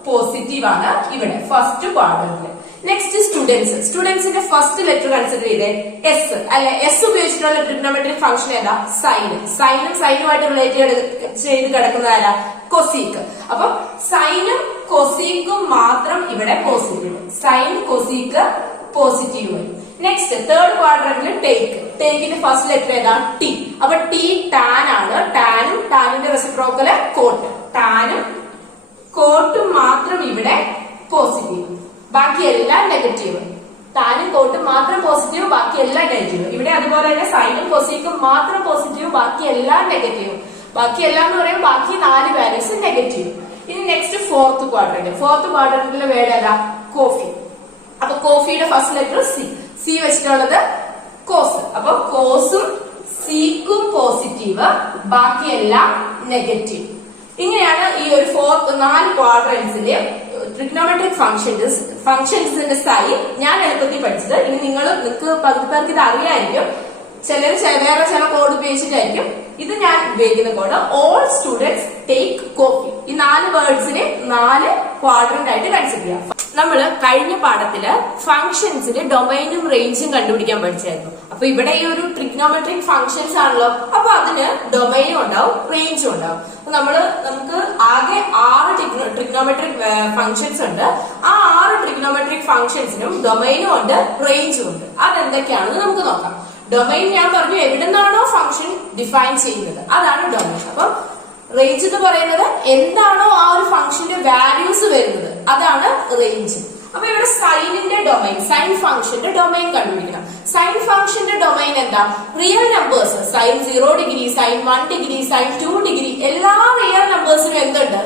പോസിറ്റീവ് ആണ് ഇവിടെ ഫസ്റ്റ് ക്വാഡ്രന്റില്. നെക്സ്റ്റ് സ്റ്റുഡൻസിന്റെ ഫസ്റ്റ് ലെറ്റർ കൺസിഡർ ചെയ്തേ എസ് അല്ലെ. എസ് ഉപയോഗിച്ചിട്ടുള്ള ട്രിഗ്നോമെട്രിക് ഫംഗ്ഷൻ ഏതാ? സൈനുമായിട്ട് റിലേറ്റ് ചെയ്ത് കിടക്കുന്നതല്ല കൊസീക്ക്. അപ്പൊ സൈനും കൊസീക്കും മാത്രം ഇവിടെ പോസിറ്റീവ്. സൈൻ കൊസീക്ക് പോസിറ്റീവ് വരും. നെക്സ്റ്റ് തേർഡ് ക്വാഡ്രന്റിൽ ടേക്കിന്റെ ഫസ്റ്റ് ലെറ്റർ ഏതാ? ടി. അപ്പൊ ടി ടാൻ ആണ്. ടാനിന്റെ റെസിപ്രോക്കല് കോട്ട്. ടാനും കോട്ടും മാത്രം ഇവിടെ പോസിറ്റീവ്, ബാക്കിയെല്ലാം നെഗറ്റീവ്. ടാനും കോട്ടും മാത്രം പോസിറ്റീവ്, ബാക്കിയെല്ലാം നെഗറ്റീവ്. ഇവിടെ അതുപോലെ തന്നെ സൈനും കൊസീക്കും മാത്രം പോസിറ്റീവ്, ബാക്കിയെല്ലാം നെഗറ്റീവ്. ബാക്കിയെല്ലാം എന്ന് പറയുമ്പോൾ ബാക്കി 4 വാല്യൂസ് നെഗറ്റീവ്. ഇനി നെക്സ്റ്റ് ഫോർത്ത് ക്വാഡ്രന്റിലെ വേർഡ് ഏതാ? കോഫി. അപ്പൊ കോഫിയുടെ ഫസ്റ്റ് ലെറ്റർ സി വെച്ചിട്ടുള്ളത് കോസ്. അപ്പൊ കോസും സിക്കും പോസിറ്റീവ്, ബാക്കിയെല്ലാം നെഗറ്റീവ്. ഇങ്ങനെയാണ് ഈ ഒരു 4 ക്വാഡ്രന്റ്സിന്റെ ട്രിഗ്നോമെട്രിക് ഫംഗ്ഷൻസിന്റെ സൈൻ ഞാൻ എളുപ്പത്തിൽ പഠിച്ചത്. ഇനി നിങ്ങൾക്ക് പകുതി പേർക്ക് ഇത് അറിയായിരിക്കും, ചിലർ വേറെ ചില കോഡ് ഉപയോഗിച്ചിട്ടായിരിക്കും. ഇത് ഞാൻ ഉപയോഗിക്കുന്ന code all students take coffee. ഈ 4 വേർഡ്സിനെ 4 ക്വാഡ്രന്റ് ആയിട്ട് കൺസിഡർ ചെയ്യാം. നമ്മള് കഴിഞ്ഞ പാഠത്തില് ഫംഗ്ഷൻസിന്റെ ഡൊമൈനും റേഞ്ചും കണ്ടുപിടിക്കാൻ പഠിച്ചായിരുന്നു. അപ്പൊ ഇവിടെ ഈ ഒരു ട്രിഗ്നോമെട്രിക് ഫംഗ്ഷൻസ് ആണല്ലോ, അപ്പൊ അതിന് ഡൊമൈനും ഉണ്ടാവും റേഞ്ചും ഉണ്ടാവും. നമുക്ക് ആകെ 6 ട്രിഗ്നോമെട്രിക് ഫംഗ്ഷൻസ് ഉണ്ട്. ആ 6 ട്രിഗ്നോമെട്രിക് ഫംഗ്ഷൻസിനും ഡൊമൈനും ഉണ്ട് റേഞ്ചും ഉണ്ട്. അതെന്തൊക്കെയാണെന്ന് നമുക്ക് നോക്കാം. ഡൊമൈൻ ഞാൻ പറഞ്ഞു എവിടെ നിന്നാണോ ഫംഗ്ഷൻ ഡിഫൈൻ ചെയ്യുന്നത് അതാണ് ഡൊമൈൻ. അപ്പൊ റേഞ്ച് എന്ന് പറയുന്നത് എന്താണോ ആ ഒരു ഫംഗ്ഷന്റെ വാല്യൂസ് വരുന്നത് അതാണ് റേഞ്ച്. അപ്പൊ ഇവിടെ സൈനിന്റെ ഡൊമൈൻ, സൈൻ ഫംഗ്ഷന്റെ ഡൊമൈൻ കണ്ടുപിടിക്കണം. സൈൻ ഫംഗ്ഷന്റെ ഡൊമൈൻ എന്താ? Real numbers. Sine 0 degree, sine 1 degree, sine 2 degree, എല്ലാ റിയൽ നമ്പേഴ്സിനും എന്തുണ്ട്?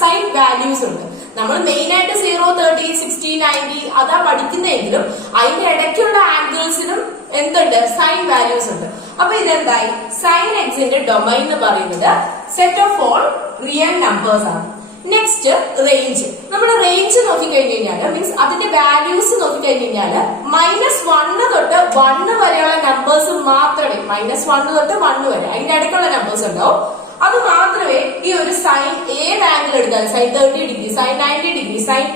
സൈൻ വാല്യൂസ് ഉണ്ട്. നമ്മൾ മെയിൻ ആയിട്ട് 0, 30, 60, 90 അതാ പഠിക്കുന്നതെങ്കിലും അതിന്റെ ഇടയ്ക്കുള്ള ആംഗിൾസിനും എന്തുണ്ട്? സൈൻ വാല്യൂസ് ഉണ്ട്. അപ്പൊ ഇതെന്തായി? സൈൻ എക്സിന്റെ ഡൊമൈൻ എന്ന് പറയുന്നത് set of all real numbers ആണ്. Next range. നമ്മൾ റേഞ്ച് നോക്കിക്കഴിഞ്ഞു കഴിഞ്ഞാല് മീൻസ് അതിന്റെ വാല്യൂസ് നോക്കിക്കഴിഞ്ഞു കഴിഞ്ഞാല് -1 തൊട്ട് 1 വരെയുള്ള നമ്പേഴ്സ് മാത്രമേ, -1 തൊട്ട് 1 വരെ അതിന്റെ ഇടയ്ക്കുള്ള നമ്പേഴ്സ് ഉണ്ടാവും. അത് മാത്രമേ ഈ ഒരു സൈൻ ഏത് ആംഗിൾ എടുത്താലും sine 30 degree, sine 90 degree, sine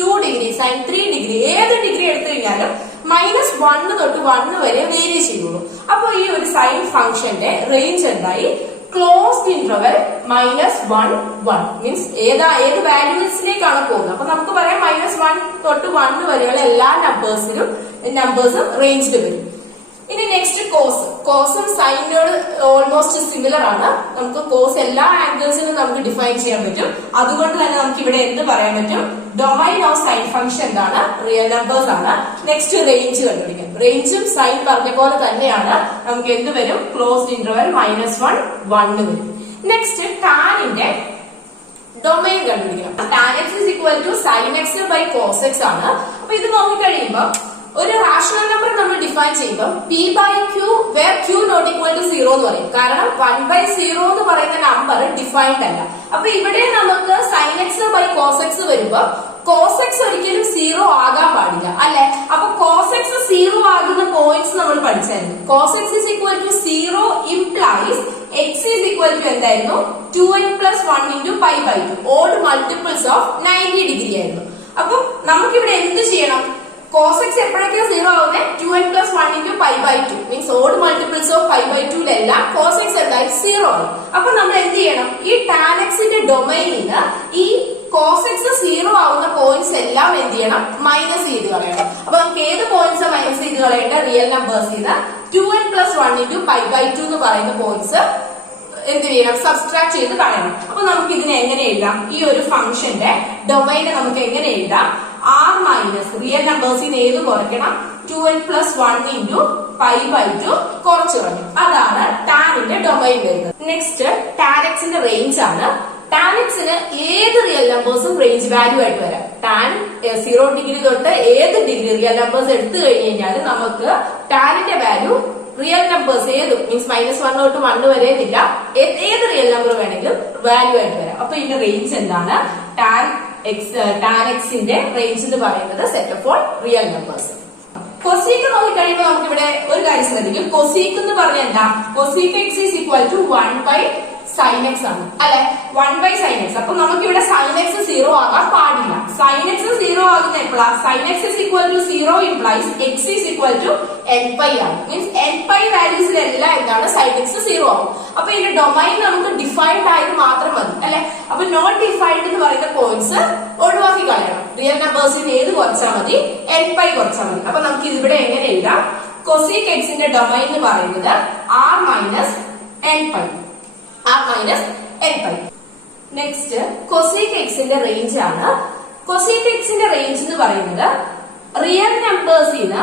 2 degree, sine 3 degree ഏത് ഡിഗ്രി എടുത്തു കഴിഞ്ഞാലും -1 തൊട്ട് 1 വരെ വേരി ചെയ്യുള്ളൂ. അപ്പൊ ഈ ഒരു സൈൻ ഫംഗ്ഷന്റെ റേഞ്ച് എന്തായി? ക്ലോസ്ഡ് ഇന്റർവെൽ -1, 1 മീൻസ് ഏത് വാല്യൂസിലേക്കാണ് പോകുന്നത്. അപ്പൊ നമുക്ക് പറയാം -1 തൊട്ട് 1 വരെയുള്ള എല്ലാ നമ്പേഴ്സും റേഞ്ചിൽ വരും. ഇനി നെക്സ്റ്റ് കോസും സൈനോട് ഓൾമോസ്റ്റ് സിമിലർ ആണ്. നമുക്ക് കോസ് എല്ലാ ആംഗിൾസിനും നമുക്ക് ഡിഫൈൻ ചെയ്യാൻ പറ്റും. അതുകൊണ്ട് തന്നെ നമുക്ക് ഇവിടെ എന്ത് പറയാൻ പറ്റും? ഡൊമൈൻ ഓഫ് സൈൻ ഫംഗ്ഷൻ എന്താണ്? റിയൽ നമ്പേഴ്സ് ആണ്. നെക്സ്റ്റ് റേഞ്ച് കണ്ടുപിടിക്കാം. റേഞ്ചും സൈൻ പറഞ്ഞ പോലെ തന്നെയാണ്. നമുക്ക് എന്ത് വരും? ക്ലോസ്ഡ് ഇന്റർവെൽ -1, 1 വരും. നെക്സ്റ്റ് ടാനിന്റെ ഡൊമൈൻ കണ്ടുപിടിക്കണം. Tan x is equal to sin x by cos x ആണ്. അപ്പൊ ഇത് നോക്കിക്കഴിയുമ്പോ ഒരു റാഷണൽ നമ്പർ നമ്മൾ ഡിഫൈൻ ചെയ്യുമ്പോൾ P by Q where Q not equal to 0 എന്ന് പറയും. കാരണം 1/0 എന്ന് പറയുന്ന നമ്പർ ഡിഫൈൻഡ് അല്ല. അപ്പൊ ഇവിടെ നമുക്ക് sine x by cos x വരുമ്പോ കോസ് എക്സ് ഒരിക്കലും 0 ആകാൻ പാടില്ല അല്ലെ. അപ്പൊ കോസ് എക്സ് 0 ആകുന്ന പോയിന്റ്സ് നമ്മൾ പഠിച്ചായിരുന്നു. Cos x is equal to 0 implies x is equal to എന്തായിരുന്നു 2n + 1 × π/2 odd multiples of 90 degree ആയിരുന്നു. അപ്പൊ നമുക്കിവിടെ എന്ത് ചെയ്യണം? cos x എപ്പോഴൊക്കെയാണ് 0 ആവുന്നത്? 2n + 1 × π/2 means odd multiples of π/2 cos x എന്തായി 0 ആണ്. അപ്പൊ നമ്മൾ എന്ത് ചെയ്യണം? ഈ tan x ന്റെ ഡൊമൈനിൽ ഈ cos x 0 ആവുന്ന പോയിന്റ്സ് എല്ലാം എന്ത് ചെയ്യണം? മൈനസ് ചെയ്ത് കളയണം. അപ്പൊ നമുക്ക് ഏത് പോയിന്റ്സ് മൈനസ് ചെയ്ത് കളയേണ്ട? റിയൽ നമ്പേഴ്സ് 2n + 1 × π/2 എന്ന് പറയുന്ന പോയിന്റ്സ് എന്ത് ചെയ്യണം? സബ്സ്ട്രാക്ട് ചെയ്ത് കളയണം. അപ്പൊ നമുക്ക് ഇതിനെ എങ്ങനെ എഴുതാം? ഈ ഒരു ഫംഗ്ഷന്റെ ഡൊമൈനെ നമുക്ക് എങ്ങനെ എഴുതാം? r മൈനസ് റിയൽ നമ്പേഴ്സിന് ഏത് കുറയ്ക്കണം? 2n + 1 × π/2 കുറച്ച് കളയും. അതാണ് ടാനിന്റെ ഡൊമൈൻ വരുന്നത്. നെക്സ്റ്റ് tan x ന്റെ റേഞ്ച് ആണ്. tan x ന് ഏത് റിയൽ നമ്പേഴ്സും റേഞ്ച് വാല്യൂ ആയിട്ട് വരാം. tan 0 ഡിഗ്രി തൊട്ട് ഏത് ഡിഗ്രി റിയൽ നമ്പേഴ്സ് എടുത്തു കഴിഞ്ഞ് കഴിഞ്ഞാൽ നമുക്ക് ടാനിന്റെ വാല്യൂ റിയൽ നമ്പേഴ്സ് ഏത് മീൻസ് -1 തൊട്ട് 1 വരെ ഇല്ല, ഏത് റിയൽ നമ്പർ വേണമെങ്കിലും വാല്യൂ ആയിട്ട് വരാം. അപ്പൊ ഇതിന്റെ റേഞ്ച് എന്താണ്? tan x-ന്റെ റേഞ്ച് എന്ന് പറയുന്നത് set of all real numbers. Cosec നോക്കിക്കഴിയുമ്പോൾ നമുക്ക് ഇവിടെ ഒരു കാര്യം ശ്രദ്ധിക്കും. കൊസീക്ക് എന്ന് പറഞ്ഞാൽ എന്താ? Cosec x is equal to 1/sin x ആണ് അല്ലെ. 1/sin x. അപ്പൊ നമുക്ക് ഇവിടെ sin x 0 ആകാൻ പാടില്ല. sin x 0 ആകുന്ന എപ്പോഴാ? sin x is equal to 0 implies x is equal to nπ ആണ്. മീൻസ് nπ വാല്യൂസിലെല്ലാം എന്താണ്? sin x 0 ആവും. അപ്പൊ ഇതിന്റെ ഡൊമൈൻ നമുക്ക് ഡിഫൈൻഡ് ആയത് മാത്രം മതി അല്ലെ. അപ്പൊ നോട്ട് ഡിഫൈൻഡ് എന്ന് പറയുന്ന പോയിന്റ്സ് ഒഴിവാക്കി കളയണം. റിയൽ നമ്പേഴ്സിന് ഏത് കുറച്ചാൽ മതി? nπ കുറച്ചാൽ മതി. അപ്പൊ നമുക്ക് ഇവിടെ എങ്ങനെ എഴുതാം? കൊസീക് x ന്റെ ഡൊമൈൻ എന്ന് പറയുന്നത് r minus nπ. Next cosec x ന്റെ റേഞ്ച് ആണ്. കൊസീക് x ന്റെ റേഞ്ച് എന്ന് പറയുന്നത് റിയൽ നമ്പേഴ്സിന്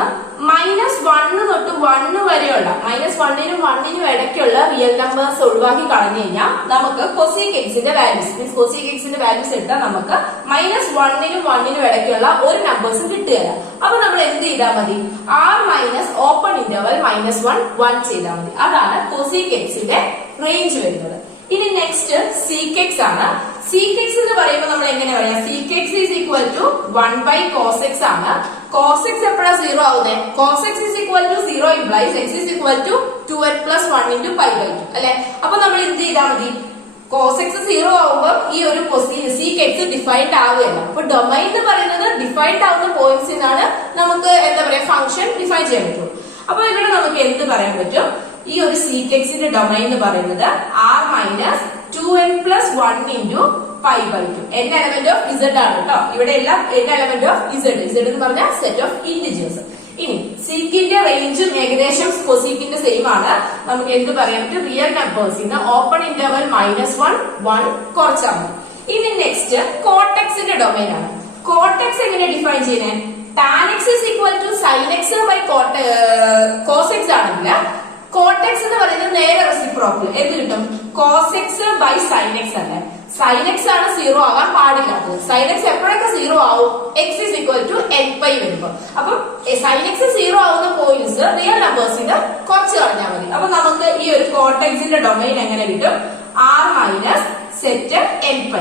-1 തൊട്ട് 1 വരെയുള്ള -1 നും 1 നും ഇടയ്ക്കുള്ള റിയൽ നമ്പേഴ്സ് ഒഴിവാക്കി കളഞ്ഞു കഴിഞ്ഞാൽ നമുക്ക് കൊസീക് x ന്റെ വാല്യൂസ് മീൻസ് കൊസീക് x ന്റെ വാല്യൂസ് എടുത്താൽ നമുക്ക് -1 നും 1 നും ഇടയ്ക്കുള്ള ഒരു നമ്പേഴ്സും കിട്ടുകയില്ല. അപ്പൊ നമ്മൾ എന്ത് ചെയ്താൽ മതി? r മൈനസ് ഓപ്പൺ ഇന്റർവൽ -1 ചെയ്താൽ മതി. അതാണ് കൊസീക് x ന്റെ റേഞ്ച് വരുന്നത്. ഇനി നെക്സ്റ്റ് സീക് x ആണ്. സീക് x എന്ന് പറയുമ്പോൾ നമ്മൾ എങ്ങനെ പറയാം? Sec x is equal to 1/cos x ആണ്. cos x എപ്പോഴാണ് 0 ആവുന്നത്? cos x is equal to 0 implies x is equal to 2n + 1 × π/2 അല്ലെ. അപ്പൊ നമ്മൾ എന്ത് ചെയ്താൽ മതി? cos x 0 ആവുമ്പോൾ ഈ ഒരു സീക് x ഡിഫൈൻഡ് ആവുകയല്ല. അപ്പൊ ഡൊമൈൻ എന്ന് പറയുന്നത് ഡിഫൈൻഡ് ആവുന്ന പോയിന്റ്സിൽ നിന്നാണ് നമുക്ക് എന്താ പറയാ ഫംഗ്ഷൻ ഡിഫൈൻ ചെയ്യാൻ പറ്റും. അപ്പൊ ഇവിടെ നമുക്ക് എന്ത് പറയാൻ പറ്റും? ഈ ഒരു സീക് x ന്റെ ഡൊമൈൻ എന്ന് പറയുന്നത് r minus 2n + 1 × π/2 n element of z ആണ് കേട്ടോ. ഇവിടെ എല്ലാം n എലമെന്റ് ഓഫ് z എന്ന് പറഞ്ഞാൽ സെറ്റ് ഓഫ് ഇന്റിജേഴ്സ്. ഇനി സീക്കിന്റെ റേഞ്ചും ഏകദേശം കൊസീക്കിന്റെ സെയിം ആണ്. നമുക്ക് എന്ത് പറയാൻ പറ്റും? റിയൽ നമ്പേഴ്സിന് ഓപ്പൺ ഇന്റർവൽ -1 കുറച്ചാൽ മതി. ഇനി നെക്സ്റ്റ് കോട്ടെക്സിന്റെ ഡൊമൈൻ ആണ്. കോട്ടെക്സ് എങ്ങനെ ഡിഫൈൻ ചെയ്യുന്നത്? tan x is equal to sin x by cos x ആണെങ്കിൽ കോട്ടെക്സ് എന്ന് പറയുന്നത് നേരെ റെസിപ്രോക്കൽ എന്ത് കിട്ടും? cos x by sin x അല്ലേ. sin x ആണ് 0 ആകാൻ പാടില്ലാത്തത്. sin x എപ്പോഴൊക്കെ 0 ആവും? x is equal to nπ വരുമ്പോ. അപ്പൊ sin x 0 ആവുന്ന പോയിന്റ്സ് റിയൽ നമ്പേഴ്സിന് കുറച്ച് കളഞ്ഞാൽ മതി. അപ്പൊ നമുക്ക് ഈ ഒരു കോട്ടെക്സിന്റെ ഡൊമൈൻ എങ്ങനെ കിട്ടും? r minus set nπ.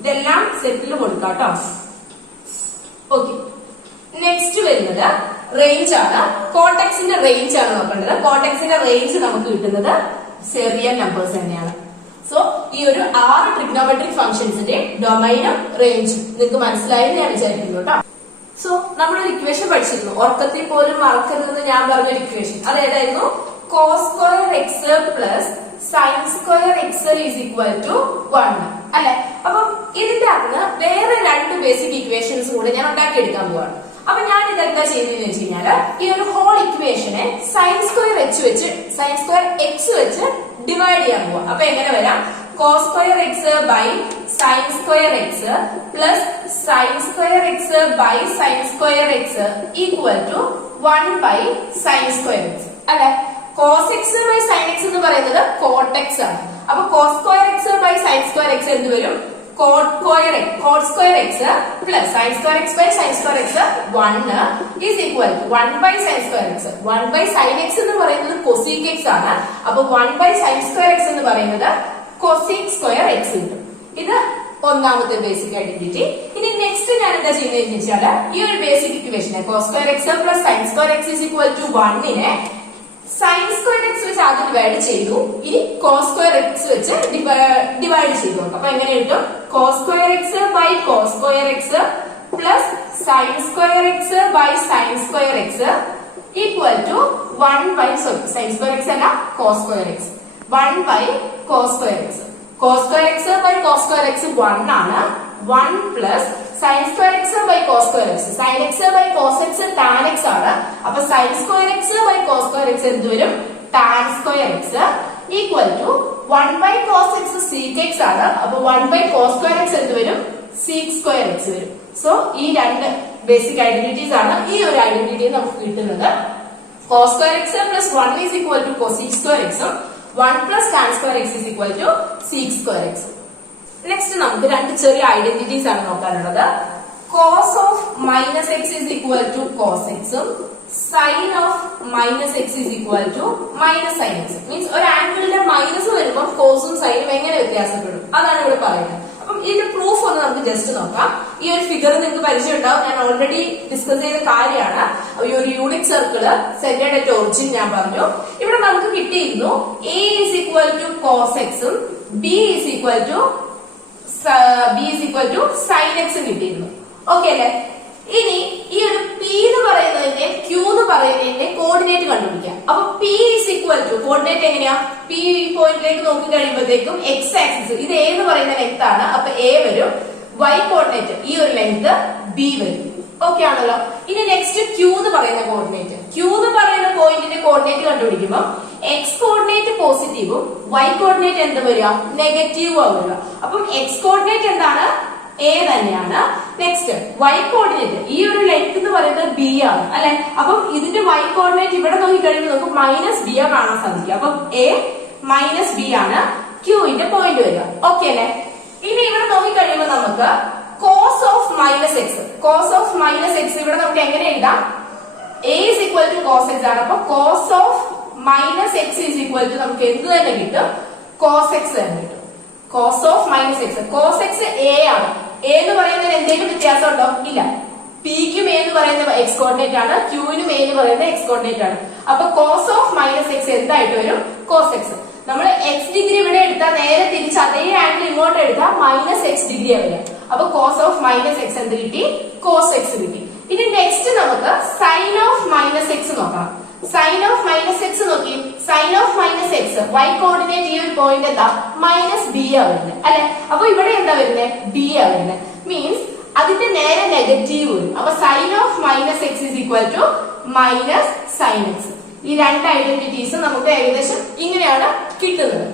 ഇതെല്ലാം സെറ്റിൽ കൊടുക്കാം കേട്ടോ. ഓക്കെ, നെക്സ്റ്റ് വരുന്നത് റേഞ്ച് ആണ്. കോട്ടെക്സിന്റെ റേഞ്ച് ആണ് നോക്കേണ്ടത്. കോട്ടെക്സിന്റെ റേഞ്ച് നമുക്ക് കിട്ടുന്നത് റിയൽ നമ്പേഴ്സ് തന്നെയാണ്. സോ ഈ ഒരു 6 ട്രിഗ്നോമെട്രിക് ഫംഗ്ഷൻസിന്റെ ഡൊമൈനും റേഞ്ചും നിങ്ങൾക്ക് മനസ്സിലായെന്ന് ഞാൻ വിചാരിക്കുന്നു കേട്ടോ. സോ നമ്മളൊരു ഇക്വേഷൻ പഠിച്ചിരുന്നു, ഉറക്കത്തിൽ പോലും മറക്കരുതെന്ന് ഞാൻ പറഞ്ഞൊരു ഇക്വേഷൻ. അതേതായിരുന്നു? cos square x plus sin square x is equal to 1 അല്ലെ. അപ്പം ഇതിന്റെ അകത്ത് വേറെ 2 ബേസിക് ഇക്വേഷൻസ് കൂടെ ഞാൻ ഉണ്ടാക്കിയെടുക്കാൻ പോവാണ്. അപ്പൊ ഞാൻ ഇതെന്താ ചെയ്യുന്നതെന്ന് വെച്ച് കഴിഞ്ഞാല് ഈ ഒരു ഹോൾ ഇക്വേഷനെ sin square x വെച്ച് ഡിവൈഡ് ചെയ്യാൻ പോവാം. അപ്പൊ എങ്ങനെ വരാം? cos square x by sin square x plus sin square x by sin square x equal to 1/sin square x അല്ലെ. cos x by sin x എന്ന് പറയുന്നത് cot x ആണ്. അപ്പൊ cos square x by sin square x എന്ത് വരും? cot square x plus sin square x by sin square x 1 is equal to 1 by sin square x. 1 by sin x എന്ന് പറയുന്നത് cosec x ആണ്. അപ്പൊ 1 by sin square x എന്ന് പറയുന്നത് cosec square x കിട്ടും. ഇത് ഒന്നാമത്തെ ബേസിക് ഐഡന്റിറ്റി. ഇനി നെക്സ്റ്റ് ഞാൻ എന്താ ചെയ്യുന്നതെന്ന് വെച്ചാൽ ഈ ഒരു basic ഇക്വേഷനെ cos square x plus sin square x is equal to 1 നെ sin square x വെച്ച് ആദ്യം ഡിവൈഡ് ചെയ്തു. ഇനി cos square x വെച്ച് ഡിവൈഡ് ചെയ്തു. അപ്പൊ എങ്ങനെ കിട്ടും? cos square x by cos square x plus sin square x by sin square x equal to 1 by sin square x അല്ല cos square x 1 by cos square x. cos square x by cos square x 1 ആണ്. 1 plus sin square x by cos square x. sin x by cos x tan x ആണ്. അപ്പൊ sin square x by cos square x എന്ത് വരും? tan square x equal to 1 by cos x sec x ആണ്. അപ്പൊ 1 by cos square x എന്ത് വരും? sec square x വരും. So ഈ രണ്ട് ബേസിക് ഐഡന്റിറ്റീസ് ആണ്. ഈ ഒരു ഐഡന്റിറ്റി നമുക്ക് കിട്ടുന്നത് cos square x plus 1 is equal to cosec square x 1 plus tan square x is equal to sec square x. Next നമുക്ക് രണ്ട് ചെറിയ ഐഡന്റിറ്റീസ് ആണ് നോക്കാനുള്ളത്. cos of minus x is equal to cos x ഉം sin of minus x is equal to minus sin x. Means ഒരു ആംഗിളിന്റെ minus വരുമ്പോൾ കോസും സൈനും എങ്ങനെ വ്യത്യാസപ്പെടും അതാണ് ഇവിടെ പറയുന്നത്. അപ്പം ഇതിന്റെ പ്രൂഫ് ഒന്ന് നമുക്ക് ജസ്റ്റ് നോക്കാം. ഈ ഒരു ഫിഗർ നിങ്ങൾക്ക് പരിചയം ഉണ്ടാവും. ഞാൻ ഓൾറെഡി ഡിസ്കസ് ചെയ്ത കാര്യമാണ്. ഈ ഒരു unit circle centred at origin ഞാൻ പറഞ്ഞു. ഇവിടെ നമുക്ക് കിട്ടിയിരുന്നു a is equal to cos x ഉം b is equal to sin x കിട്ടിയിരുന്നു. ഓക്കെ അല്ലെ? ഇനി ഈ ഒരു p എന്ന് പറയുന്നതിന്റെ q എന്ന് പറയുന്നതിന്റെ കോർഡിനേറ്റ് കണ്ടുപിടിക്കാം. അപ്പൊ p is equal to coordinate എങ്ങനെയാ? p പോയിന്റിലേക്ക് നോക്കി കഴിയുമ്പോഴത്തേക്കും x ആക്സിസ് ഇത് a എന്ന് പറയുന്ന ലെങ്ത് ആണ്. അപ്പൊ a വരും. y കോർഡിനേറ്റ് ഈ ഒരു ലെങ്ത് b വരും. ഓക്കെ ആണല്ലോ? ഇനി നെക്സ്റ്റ് q എന്ന് പറയുന്ന കോർഡിനേറ്റ്. q എന്ന് പറയുന്ന പോയിന്റിന്റെ കോർഡിനേറ്റ് കണ്ടുപിടിക്കുമ്പോൾ x കോർഡിനേറ്റ് പോസിറ്റീവും y കോർഡിനേറ്റ് എന്ത് വരിക? നെഗറ്റീവും ആവുക. അപ്പം x കോർഡിനേറ്റ് എന്താണ്? a തന്നെയാണ്. നെക്സ്റ്റ് y കോർഡിനേറ്റ് ഈ ഒരു ലെങ്ത് എന്ന് പറയുന്നത് b ആണ് അല്ലെ? അപ്പം ഇതിന്റെ y കോർഡിനേറ്റ് ഇവിടെ നോക്കി കഴിയുമ്പോൾ നമുക്ക് മൈനസ് b കാണാൻ സാധിക്കും. അപ്പം a മൈനസ് b ആണ് q ന്റെ പോയിന്റ് വരിക. ഓക്കെ അല്ലെ? ഇനി ഇവിടെ നോക്കി കഴിയുമ്പോൾ നമുക്ക് cos of minus x ഇവിടെ നമുക്ക് എങ്ങനെ എഴുതാം? a is equal to cos x ആണ്. അപ്പൊ cos of minus x is equal to നമുക്ക് എന്ത് തന്നെ കിട്ടും? cos x തന്നെ കിട്ടും. cos of minus x cos x a ആണ്. a എന്ന് പറയുന്നതിന് എന്തെങ്കിലും വ്യത്യാസം ഉണ്ടോ? ഇല്ല. p ക്കും a എന്ന് പറയുന്ന x കോർഡിനേറ്റ് ആണ്, q നും a എന്ന് പറയുന്ന x കോർഡിനേറ്റ് ആണ്. അപ്പൊ cos of minus x എന്തായിട്ട് വരും? cos x. നമ്മൾ x ഡിഗ്രി ഇവിടെ എടുത്താൽ നേരെ തിരിച്ച് അതേ ആംഗിൾ ഇങ്ങോട്ട് എടുത്താൽ മൈനസ് x ഡിഗ്രി വരിക. അപ്പൊ cos of minus x എന്ത് കിട്ടി? cos x കിട്ടി. ഇനി നെക്സ്റ്റ് നമുക്ക് sin of minus x നോക്കാം. sin of minus x നോക്കി. sin of minus x y coordinate ഈ ഒരു പോയിന്റ് എന്താ? മൈനസ് b ആ വരുന്നത് അല്ലെ? അപ്പൊ ഇവിടെ എന്താ വരുന്നത്? b ആ വരുന്നത്. മീൻസ് അതിന്റെ നേരെ നെഗറ്റീവ് വരും. അപ്പൊ sin of minus x is equal to minus sin x. ഈ രണ്ട് ഐഡന്റിറ്റീസ് നമുക്ക് ഏകദേശം ഇങ്ങനെയാണ് കിട്ടുന്നത്.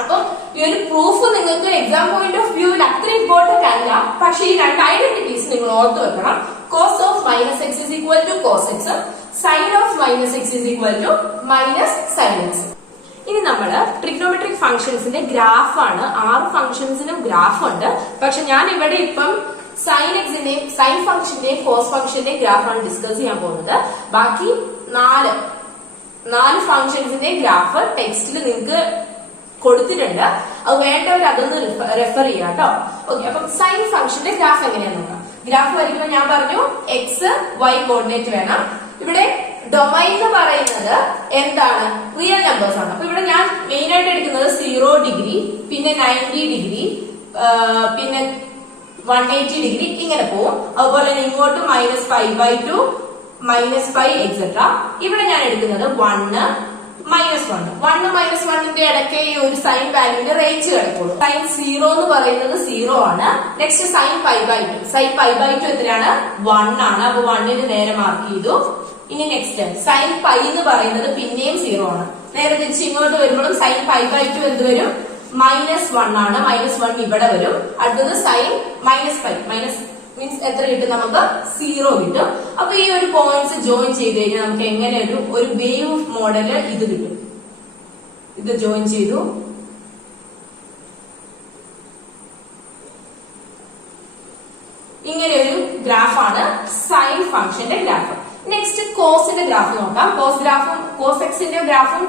അപ്പം ഈ ഒരു പ്രൂഫ് നിങ്ങൾക്ക് എക്സാം പോയിന്റ് ഓഫ് വ്യൂവിൽ അത്ര ഇമ്പോർട്ടന്റ് അല്ല. പക്ഷെ ഈ രണ്ട് ഐഡന്റിറ്റീസ് നിങ്ങൾ ഓർത്ത് വെക്കണം. cos of minus x is equal to cos x, sin of minus x is equal to minus sin x. ഇനി നമ്മള് ട്രിഗ്നോമെട്രിക് ഫംഗ്ഷൻസിന്റെ ഗ്രാഫാണ്. 6 ഫംഗ്ഷൻസിനും ഗ്രാഫ് ഉണ്ട്. പക്ഷെ ഞാൻ ഇവിടെ ഇപ്പം sin xന്റെയും sin ഫംഗ്ഷന്റെയും കോസ് ഫംഗ്ഷന്റെയും ഗ്രാഫാണ് ഡിസ്കസ് ചെയ്യാൻ പോകുന്നത്. ബാക്കി നാല് ഫംഗ്ഷൻസിന്റെ ഗ്രാഫ് ടെക്സ്റ്റിൽ നിങ്ങൾക്ക് കൊടുത്തിട്ടുണ്ട്. അത് വേണ്ടവർ അതൊന്ന് റെഫർ ചെയ്യാം കേട്ടോ. ഓക്കെ. അപ്പം സൈൻ ഫംഗ്ഷന്റെ ഗ്രാഫ് എങ്ങനെയാന്ന് നോക്കാം. ഗ്രാഫ് വരയ്ക്കുമ്പോൾ ഞാൻ പറഞ്ഞു എക്സ് വൈ കോർഡിനേറ്റ് വേണം. ഇവിടെ ഡൊമൈൻ എന്ന് പറയുന്നത് എന്താണ്? റിയൽ നമ്പേഴ്സ് ആണ്. അപ്പൊ ഇവിടെ ഞാൻ മെയിൻ ആയിട്ട് എടുക്കുന്നത് 0 ഡിഗ്രി, പിന്നെ 90 ഡിഗ്രി, പിന്നെ 180 ഡിഗ്രി ഇങ്ങനെ പോവും. അതുപോലെ തന്നെ ഇങ്ങോട്ട് -π/2 -π എക്സെട്ര. ഇവിടെ ഞാൻ എടുക്കുന്നത് 1 -1 -1ന്റെ ഇടയ്ക്ക് ഈ ഒരു സൈൻ വാല്യൂവിന്റെ റേഞ്ച് കിടക്കുള്ളൂ. സൈൻ 0 എന്ന് പറയുന്നത് 0 ആണ്. നെക്സ്റ്റ് സൈൻ π/2 എത്രയാണ്? 1 ആണ്. അപ്പൊ 1ന് നേരെ മാർക്ക് ചെയ്തു. ഇനി നെക്സ്റ്റ് സൈൻ π എന്ന് പറയുന്നത് പിന്നെയും 0 ആണ്. നേരെ തിരിച്ച് ഇങ്ങോട്ട് വരുമ്പോഴും സൈൻ π/2 എന്ത് വരും? -1 ആണ്. -1 ഇവിടെ വരും. അടുത്തത് സൈൻ -π മീൻസ് എത്ര കിട്ടും? നമുക്ക് 0 കിട്ടും. അപ്പൊ ഈ ഒരു പോയിന്റ്സ് ജോയിൻ ചെയ്ത് കഴിഞ്ഞാൽ നമുക്ക് എങ്ങനെ ഒരു വേവ് മോഡല് ഇത് കിട്ടും. ഇത് ജോയിൻ ചെയ്തു. ഇങ്ങനെ ഒരു ഗ്രാഫാണ് സൈൻ ഫംഗ്ഷന്റെ ഗ്രാഫ്. നെക്സ്റ്റ് കോസിന്റെ ഗ്രാഫ് നോക്കാം. കോസ് എക്സിന്റെ ഗ്രാഫും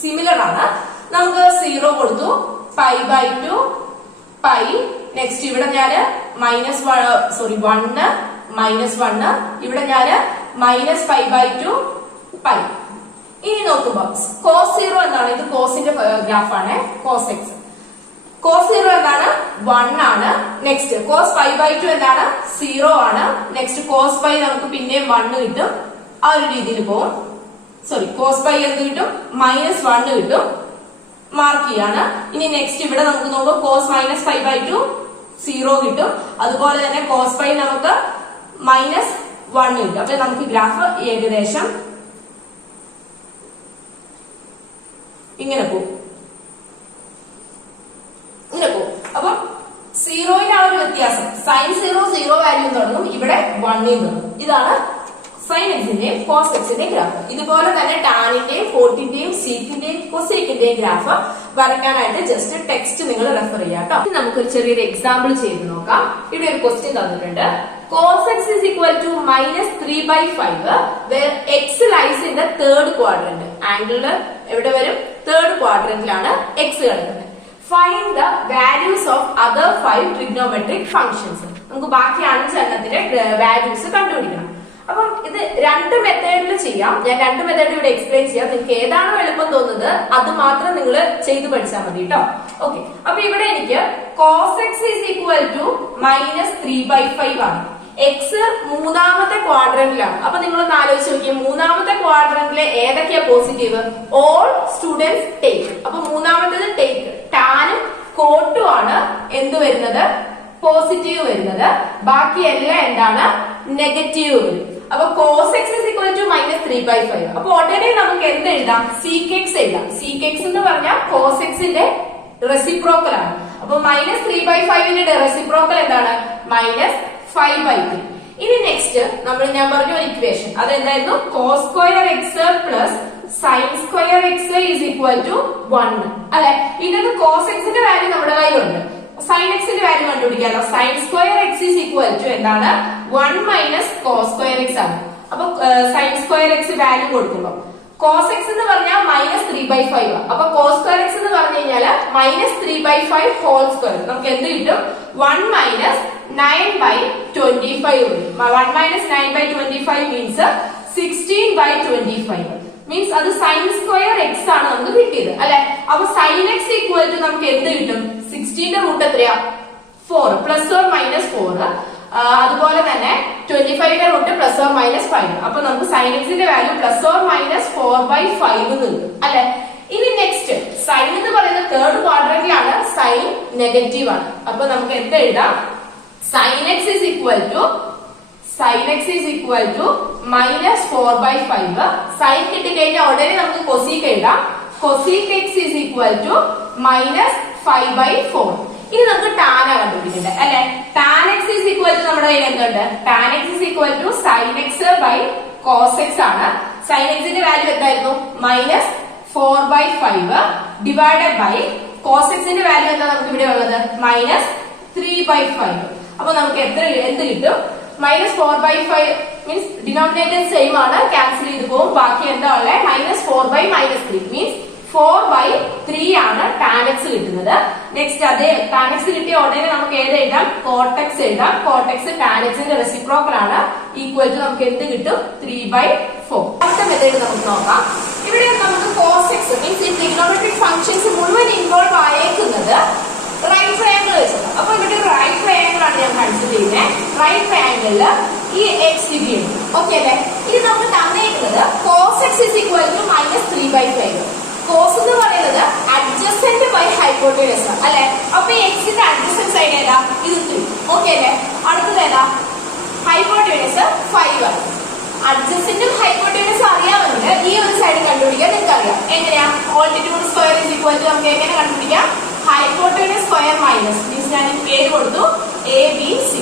സിമിലർ ആണ്. നമുക്ക് 0 കൊടുത്തു, π/2 π. നെക്സ്റ്റ് ഇവിടെ ഞാന് -1 ഇവിടെ ഞാന് -π/2 π. ഇനി നോക്കുമ്പോ cos 0 എന്താണ്? ഇത് കോസിന്റെ ഗ്രാഫാണ്. കോസ് എക്സ് cos 0 എന്താണ്? 1 ആണ്. നെക്സ്റ്റ് cos π/2 എന്താണ്? 0 ആണ്. നെക്സ്റ്റ് cos π നമുക്ക് പിന്നെ 1 കിട്ടും. ആ ഒരു രീതിയിൽ പോകും. cos π എന്ത് കിട്ടും? -1 കിട്ടും. മാർക്ക് ചെയ്യാണ്. ഇനി നെക്സ്റ്റ് ഇവിടെ നമുക്ക് നോക്കാം. cos -π/2 0 കിട്ടും. അതുപോലെ തന്നെ cos π നമുക്ക് -1 കിട്ടും. അപ്പൊ നമുക്ക് ഗ്രാഫ് ഏകദേശം ഇങ്ങനെ പോകും. അപ്പൊ 0 ആ ഒരു വ്യത്യാസം. sin 0 വാല്യൂ തുടങ്ങും, ഇവിടെ 1 തുടങ്ങും. ഇതാണ് സൈൻ എക്സിന്റെയും കോസ് എക്സിന്റെയും ഗ്രാഫ്. ഇതുപോലെ തന്നെ ടാനിന്റെയും കോട്ടിന്റെയും സീക്കിന്റെയും കൊസീക്കിന്റെയും ഗ്രാഫ് വരയ്ക്കാനായിട്ട് ജസ്റ്റ് ടെക്സ്റ്റ് നിങ്ങൾ റെഫർ ചെയ്യാം കേട്ടോ. നമുക്കൊരു ചെറിയൊരു എക്സാമ്പിൾ ചെയ്ത് നോക്കാം. ഇവിടെ ഒരു ക്വസ്റ്റ്യൻ തന്നിട്ടുണ്ട്. cos x is equal to -3/5 where x lies in the third quadrant. ആംഗിളില് എവിടെ വരും? തേർഡ് ക്വാഡ്രന്റിലാണ് x കിടക്കുന്നത്. Find the values of other 5 trigonometric functions. നമുക്ക് ബാക്കി 5 എണ്ണത്തിന്റെ വാല്യൂസ് കണ്ടുപിടിക്കണം. അപ്പം ഇത് 2 മെത്തേഡിൽ ചെയ്യാം. ഞാൻ 2 മെത്തേഡ് ഇവിടെ എക്സ്പ്ലെയിൻ ചെയ്യാം. നിങ്ങൾക്ക് ഏതാണോ എളുപ്പം തോന്നുന്നത് അത് മാത്രം നിങ്ങൾ ചെയ്ത് പഠിച്ചാൽ മതി കേട്ടോ. ഓക്കെ, അപ്പൊ ഇവിടെ എനിക്ക് cos x is equal to -3/5 ആണ്. എക്സ് മൂന്നാമത്തെ ക്വാഡ്രന്റിലാണ്. അപ്പൊ നിങ്ങളൊന്ന് ആലോചിച്ച് നോക്കിയേ, മൂന്നാമത്തെ ക്വാഡ്രന്റിലെ ഏതൊക്കെയാ പോസിറ്റീവ്? All students take. അപ്പൊ മൂന്നാമത്തേത് ടേക്ക്. ടാനും കോട്ടും ആണ് എന്ത് വരുന്നത്? പോസിറ്റീവ് വരുന്നത്. ബാക്കി എല്ലാം എന്താണ്? നെഗറ്റീവ് വരും. അപ്പൊ cos x is equal to -3/5. അപ്പൊ ഉടനെ നമുക്ക് എന്ത് എഴുതാം? sec x എഴുതാം. sec x എന്ന് പറഞ്ഞാൽ cos x ന്റെ റെസിപ്രോക്കൽ ആണ്. അപ്പൊ -3/5ന്റെ റെസിപ്രോക്കൽ എന്താണ്? -5/3. ഇനി നെക്സ്റ്റ് ഞാൻ പറഞ്ഞ ഒരു ഇക്വേഷൻ, അതെന്തായിരുന്നു? cos square x plus sine square x is equal to 1 അല്ലെ. ഇതിനകത്ത് cos എക്സിന്റെ വാല്യൂ നമ്മുടെ കയ്യിലുണ്ട്. സൈൻ എക്സിന്റെ വാല്യൂ കണ്ടുപിടിക്കാമല്ലോ. Sine square x is equal to എന്താണ്? 1 - cos സ്ക്വയർ എക്സ് ആണ്. അപ്പൊ സൈൻ സ്ക്വയർ എക്സ് വാല്യൂ കൊടുക്കുമ്പോ cos x എന്ന് പറഞ്ഞാൽ -3/5 ആണ്. അപ്പൊ cos സ്ക്വയർ എക്സ് എന്ന് പറഞ്ഞു കഴിഞ്ഞാൽ -3/5 ഹോൾ സ്ക്വയർ. നമുക്ക് എന്ത് കിട്ടും? 1 - 9/25 വരും. 1 - 9/25 മീൻസ് 16/25 മീൻസ് അത് സൈൻ സ്ക്വയർ എക്സ് ആണ് നമുക്ക് കിട്ടിയത് അല്ലെ. അപ്പൊ സൈൻ എക്സ് ഈക്വൽ ടു നമുക്ക് എന്ത് കിട്ടും? 16ന്റെ റൂട്ട് എത്രയാ? 4 ± 4. അതുപോലെ തന്നെ 25ന്റെ റൂട്ട് ±5. അപ്പൊ നമുക്ക് സൈൻ എക്സിന്റെ വാല്യൂ ±4/5 കിട്ടും അല്ലെ. ഇനി നെക്സ്റ്റ് സൈൻ എന്ന് പറയുന്നത് തേർഡ് ക്വാഡ്രന്റിലാണ്. സൈൻ നെഗറ്റീവ് ആണ്. അപ്പൊ നമുക്ക് എന്ത് എഴുതാം? Sine x is equal to -4/5. Sine കിട്ടിക്കഴിഞ്ഞാൽ ഉടനെ നമുക്ക് കൊസീക്ക് എഴുതാം. Cosec x is equal to -5/4. ഇനി നമുക്ക് ടാന കണ്ടുപിടിക്കണ്ടേ അല്ലെ. Tan x is equal to നമ്മുടെ കയ്യിൽ എന്തുണ്ട്? Tan x is equal to sine x by cos x ആണ്. സൈൻ എക്സിന്റെ വാല്യൂ എന്തായിരുന്നു? -4/5 ഡിവൈഡഡ് ബൈ കോസ് എക്സിന്റെ വാല്യൂ എന്താ നമുക്ക് ഇവിടെ ഉള്ളത്? -3/5. അപ്പൊ നമുക്ക് എന്ത് കിട്ടും? -4/5 മീൻസ് ഡിനോമിനേറ്റർ സെയിം ആണ്, ക്യാൻസൽ ചെയ്ത് പോകും. ബാക്കി എന്താ ഉള്ളത്? -4/-3 മീൻസ് 4/3 ആണ് ടാൻ എക്സ് കിട്ടുന്നത്. നെക്സ്റ്റ് അതേ ടാൻ എക്സ് കിട്ടിയ ഉടനെ നമുക്ക് ഏത് എഴുതാം? കോട്ടെക്സ് എഴുതാം. കോട്ടെക്സ് ടാൻ എക്സിന്റെ റെസിപ്രോക്കൽ ആണ്. ഈക്വൽ ടു നമുക്ക് എന്ത് കിട്ടും? 3/4. അടുത്ത മെത്തേഡ് നമുക്ക് നോക്കാം. ഇവിടെ നമുക്ക് cos x മീൻസ് ഈ ട്രിഗണോമെട്രിക് ഫംഗ്ഷൻസ് മുഴുവൻ ഇൻവോൾവ് ആയേക്കുന്നത് റൈറ്റ് ട്രയാങ്കിൾ വെച്ചാണ്. അപ്പൊ ഇവിടെ റൈറ്റ് ട്രയാങ്കിൾ ആണ് ഞാൻ കൺസിഡർ ചെയ്യുന്നത്. റൈറ്റ് ട്രയാങ്കിളില് ഈ എക്സ് ഡിഗ്രി ഉണ്ട്. ഓക്കെ അല്ലെ. ഇത് നമുക്ക് തന്നേക്കുന്നത് cos x is equal to -3/5. Cos എന്ന് പറയുന്നത് അഡ്ജസന്റ് ബൈ ഹൈപ്പോട്ടനസ് അല്ലെ. അപ്പൊ എക്സിന്റെ അഡ്ജസന്റ് സൈഡ് ഏതാ? ഇത് 3. ഓക്കെ അല്ലെ. അടുത്തത് ഏതാ? ഹൈപ്പോട്ടനസ് 5 ആണ്. അഡ്ജസന്റും ഹൈപ്പോട്ടനസും അറിയാമെങ്കിൽ ഈ ഒരു സൈഡ് കണ്ടുപിടിക്കാൻ നിങ്ങൾക്ക് അറിയാം. എങ്ങനെയാ? Altitude square is equal to നമുക്ക് എങ്ങനെ കണ്ടുപിടിക്കാം? ഹൈപ്പോട്ടനസ് സ്ക്വയർ മൈനസ് മീൻസ് ഞാൻ പേര് കൊടുത്തു ABC.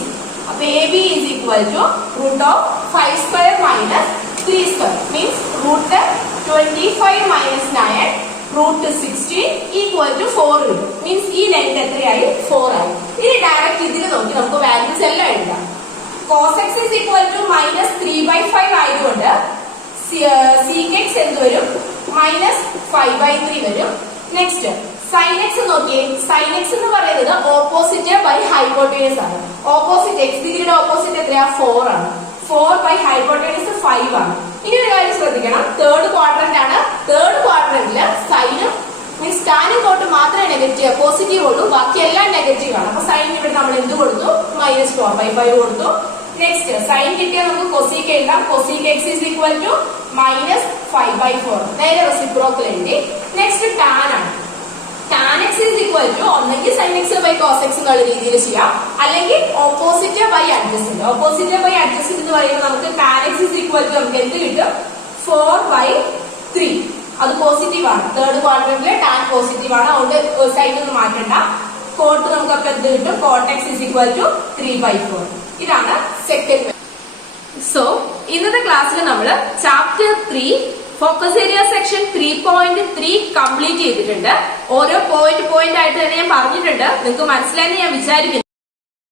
അപ്പൊ AB is equal to √5² - 3² means √25 - 9 √16 equal to 4 കിട്ടും. മീൻസ് ഈ ലെങ്ത് എത്രയായി? 4 ആയി. ഇനി ഡയറക്റ്റ് ഇതിൽ നോക്കി നമുക്ക് വാല്യൂസ് എല്ലാം എഴുതാം. cos x is equal to minus 3/5 ആയതുകൊണ്ട് sec x എന്ത് വരും? minus 5/3 വരും. നെക്സ്റ്റ് sin x നോക്കിയേ. sin x എന്ന് പറയുന്നത് ഓപ്പോസിറ്റ് ബൈ ഹൈപ്പോട്ടേനസ് ആണ്. ഓപ്പോസിറ്റ് x ഡിഗ്രിയുടെ ഓപ്പോസിറ്റ് എത്രയാ? 4 ആണ്. 4 ബൈ ഹൈപ്പോട്ടേനസ് 5 ആണ്. ഇനി ഒരു കാര്യം ശ്രദ്ധിക്കണം, തേർഡ് ക്വാഡ്രന്റ് ആണ്. തേർഡ് ക്വാഡ്രന്റില് സൈനും മീൻസ് ടാനും കോട്ട് മാത്രമേ നെഗറ്റീവ് പോസിറ്റീവ് ഉള്ളൂ, ബാക്കി എല്ലാം നെഗറ്റീവ് ആണ്. അപ്പൊ സൈൻ ഇവിടെ നമ്മൾ എന്ത് കൊടുത്തു? minus 4/5 കൊടുത്തു. നെക്സ്റ്റ് സൈൻ കിട്ടിയാൽ നമുക്ക് കൊസീക് എഴുതാം. Cosec x is equal to minus 5/4. നേരെ റെസിപ്രോക്കൽ എഴുതി. നെക്സ്റ്റ് ടാൻ ആണ്. Tan x is equal to ഒന്നെങ്കിൽ sin x by cos x എന്നുള്ള രീതിയിൽ ചെയ്യാം, അല്ലെങ്കിൽ opposite by adjacent. Opposite by adjacent എന്ന് പറയുമ്പോൾ നമുക്ക് tan x is equal to നമുക്ക് എന്ത് കിട്ടും? 4/3. അത് പോസിറ്റീവ് ആണ്. തേർഡ് ക്വാഡ്രന്റിലെ ടാൻ പോസിറ്റീവ് ആണ്, അതുകൊണ്ട് സൈൻ ഒന്നും മാറ്റണ്ട. കോട്ട് നമുക്ക് അപ്പൊ എന്ത് കിട്ടും? cot x is equal to 3/4. ഇതാണ് സെക്കൻഡ്. സോ ഇന്നത്തെ ക്ലാസ്സിൽ നമ്മൾ chapter 3 focus area section 3.3 complete ചെയ്തിട്ടുണ്ട്. ഓരോ പോയിന്റ് ആയിട്ട് തന്നെ ഞാൻ പറഞ്ഞിട്ടുണ്ട്. നിങ്ങൾക്ക് മനസ്സിലായെന്ന് ഞാൻ വിചാരിക്കുന്നു.